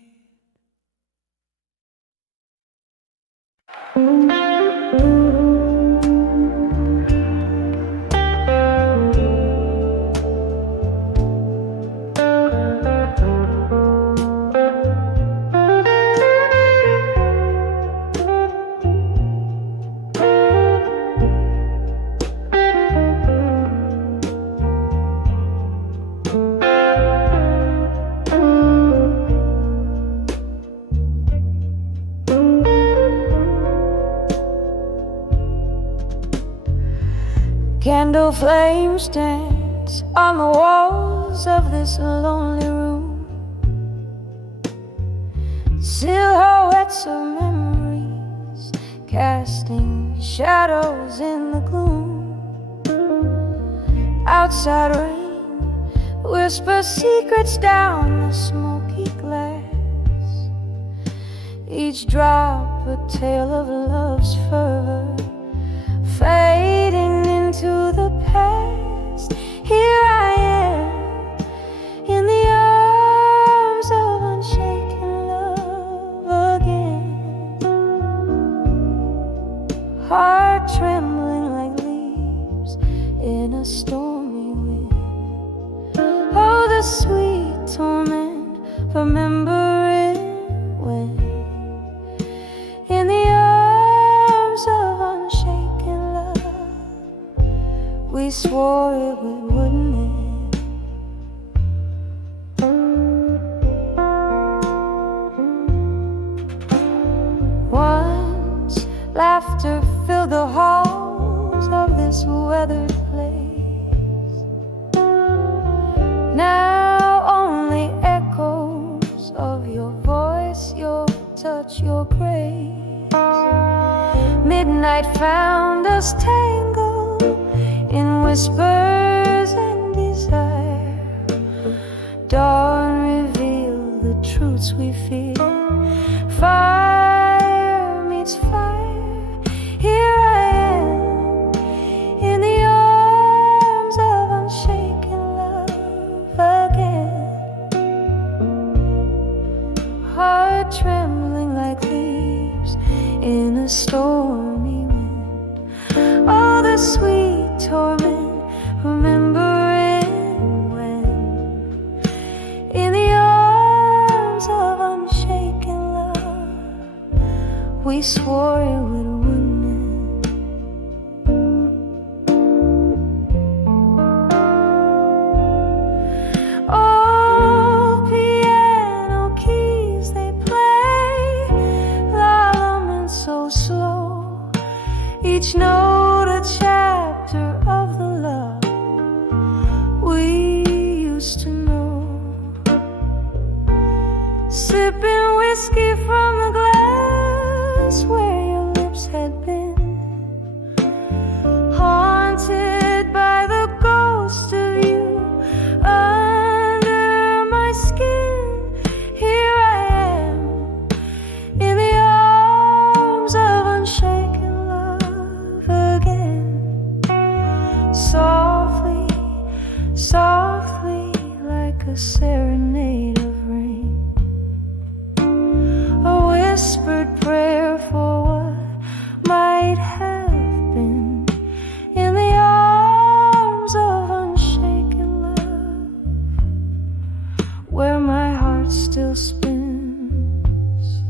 Candle flames dance on the walls of this lonely room. Silhouettes of memories casting shadows in the gloom. Outside rain whispers secrets down the smoky glass. Each drop a tale of love's fervor, fading into the past. Here I am in the arms of unshaken love again. Heart trembling like leaves in a stormy wind. Oh, the sweet torment, remembering when in the arms of unshaken love we swore it wouldn't end. Once laughter filled the halls of this weathered place. Now only echoes of your voice, your touch, your grace. Midnight found us tangled in whispers and desire. Dawn revealed the truths we fear. Fire meets fire. Here I am in the arms of unshaken love again. Heart trembling like leaves in a stormy wind. Oh, the sweet torment, remembering when in the arms of unshaken love we swore it wouldn't end. Oh, piano keys they play, lullaby so slow, each note a chapter of the love we used to know. Sipping whiskey from the glass where your lips had been, haunted by the ghost of you under my skin. Here I am in the arms of unshaken love again. Softly, softly, like a serenade of rain, a whispered prayer for what might have been. In the arms of unshaken love, where my heart still spins,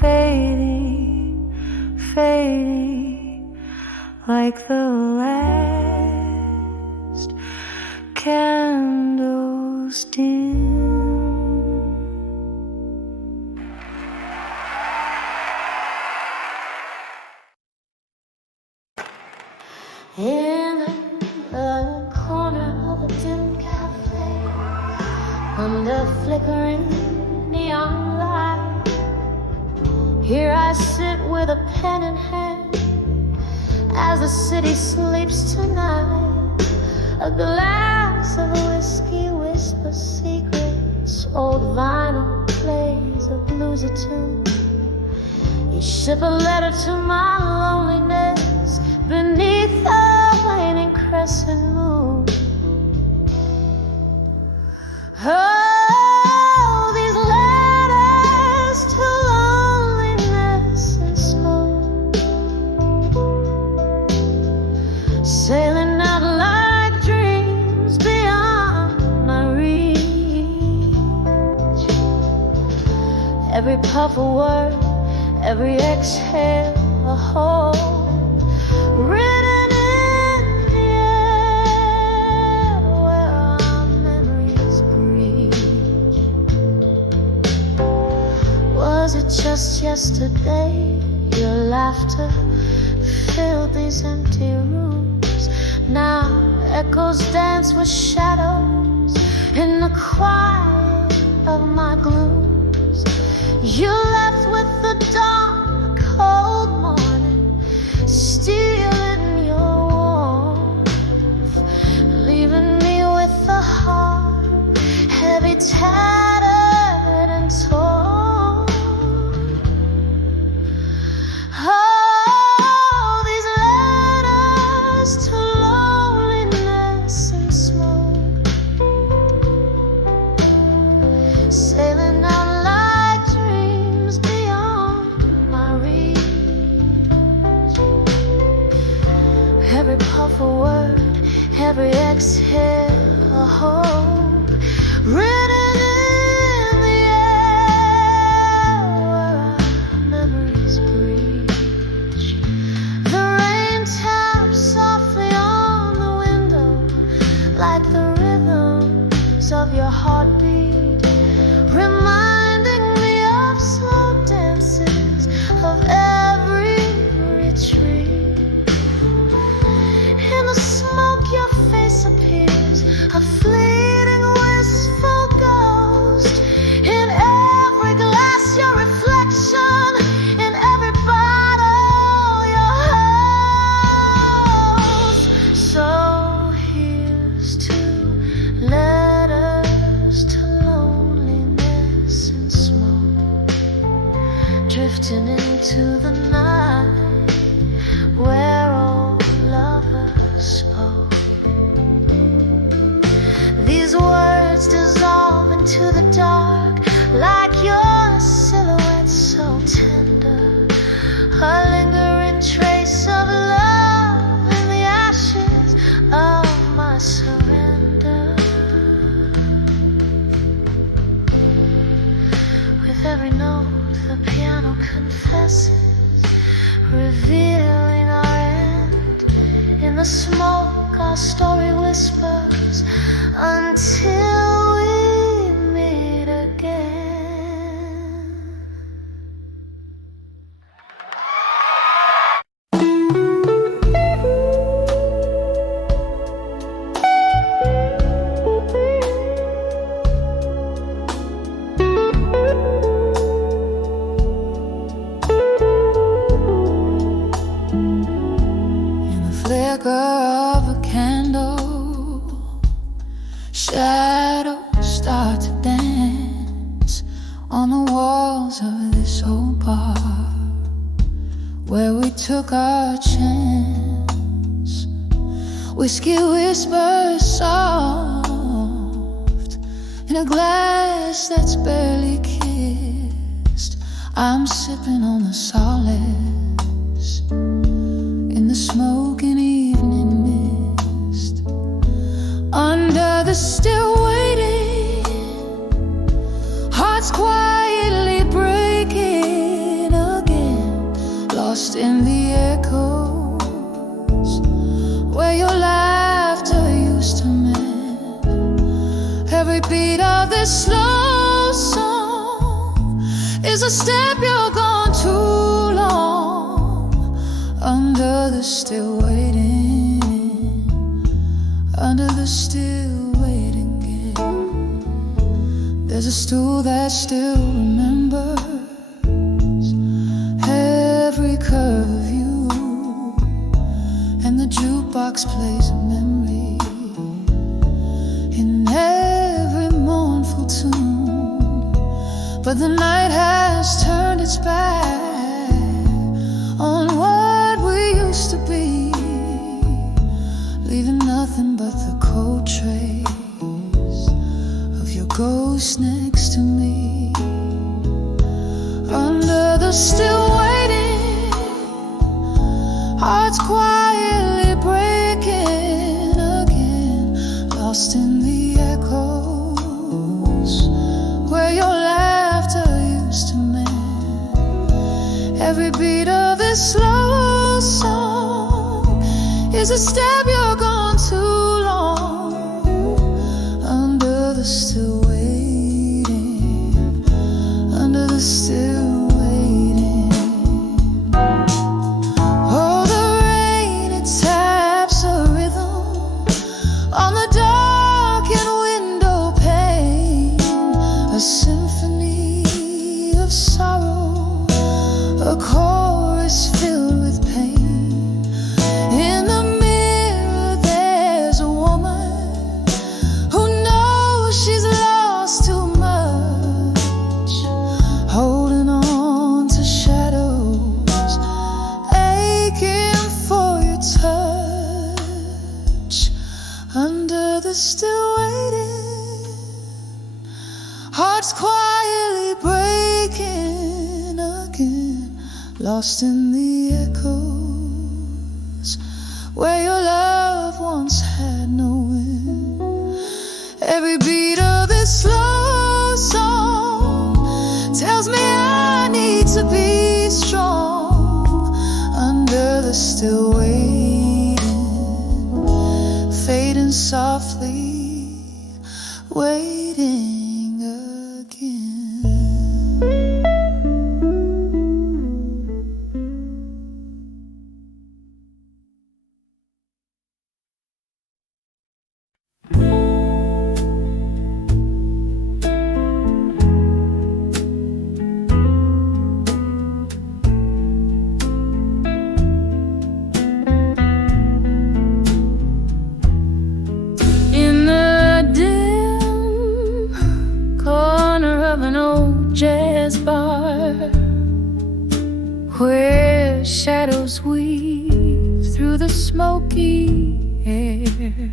fading, fading, like the last candles dim. In the corner of a dim cafe, under flickering neon light, here I sit with a pen in hand as the city sleeps tonight. A glass of whiskey whispers secrets, old vinyl plays a bluesy tune. You ship a letter to my loneliness beneath the waning crescent moon. Oh, these letters to loneliness and smoke, sailing out like dreams beyond my reach. Every puff a word, every exhale a hope, written in the air where our memories breach. Was it just yesterday your laughter filled these empty rooms? Now echoes dance with shadows in the quiet of my glooms. You left with the dawn, a cold morning, stealing your warmth, leaving me with a heart heavy, tattered and torn. Oh, these letters to loneliness and smoke, sailing out like dreams beyond my reach. Every puff a word, every exhale a hope, written in the air where our memories breach. The rain taps softly on the window like the rhythms of your heartbeat, reminding me of slow dances of every retreat. In the smoke your face appears, a fleeting wistful ghost. In every glass your reflection, in every bottle your host. So here's to letters to loneliness and smoke, drifting into the night where old lovers spoke. These words dissolve into the dark like your silhouette so tender, a lingering trace of love in the ashes of my surrender. With every note the piano confesses, revealing our end. In the smoke our story whispers until we meet again. In the flicker of a candle, shadows start to dance on the walls of this old bar where we took our chance. Whiskey whispers soft in a glass that's barely kissed. I'm sipping on the solace in the smoking evening mist. Under the still waiting, hearts quietly breaking again, lost in the echoes where your laughter used to mend. Every beat of this slow song is a step you're gone too long. Under the still waiting, under the still waiting game, there's a stool that still remembers every curve of you, and the jukebox plays a memory in every mournful tune. But the night has turned its back on what we used to be, leaving nothing but the cold trace of your ghost next to me. Under the still waiting, hearts quietly breaking again, lost in the echoes where your laughter used to mend. Every beat of this slow song is a step you're gone too long. Under the still waiting, under the still waiting. Oh, the rain, it taps a rhythm lost in the echoes where your love once had no end. Every beat of this slow song tells me I need to be strong under the still waiting, fading softly, waiting again. Jazz bar where shadows weave through the smoky air.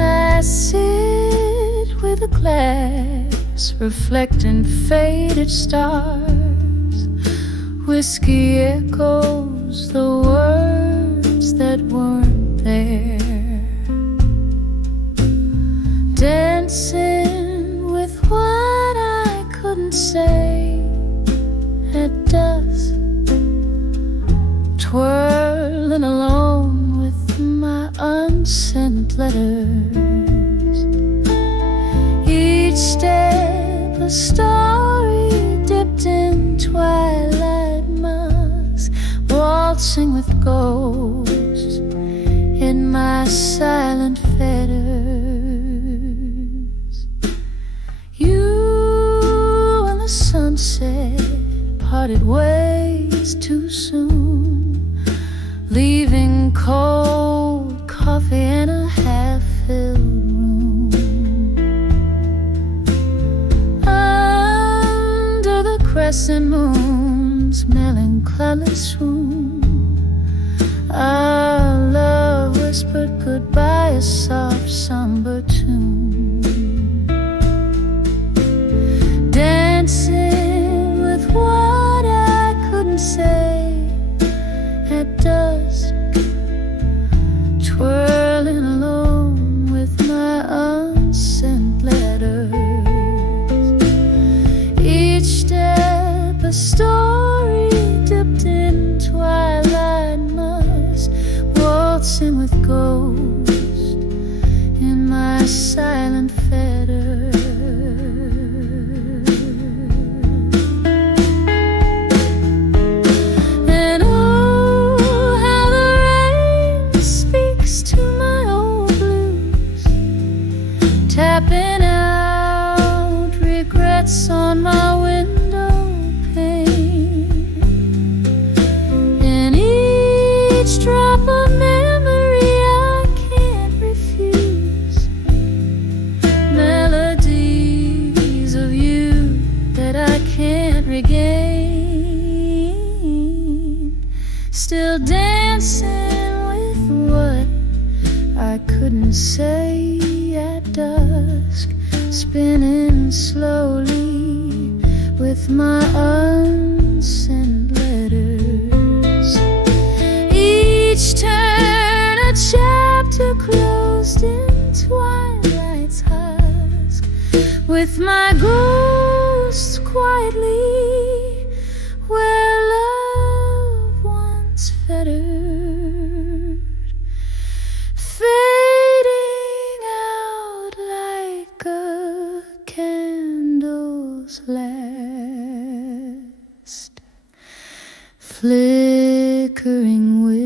I sit with a glass reflecting faded stars. Whiskey echoes the words that weren't there. Dancing with what I couldn't say at dusk, twirling alone with my unsent letters. Each step a story dipped in twilight musk, waltzing with ghosts in my silent fetters. You and the sunset parted ways too soon, leaving cold coffee in a half-filled room. Under the crescent moon's melancholy swoon, our love whispered goodbye, a soft somber tune. Dancing with what I couldn't say at dusk, twirling alone with my unsent letters. Each step a story dipped in twilight musk, waltzing with ghosts in my silent fetters. And oh, how the rain speaks to my old blues, tapping out regrets on my window pane. And each drop of memory I can't refuse, melodies of you that I can't regain. Still dancing with what I couldn't say at dusk, spinning slowly with my unsent letters. Each turn a chapter closed in twilight's husk, with my ghost quietly where love once fettered, fading out like a candle's last, flickering with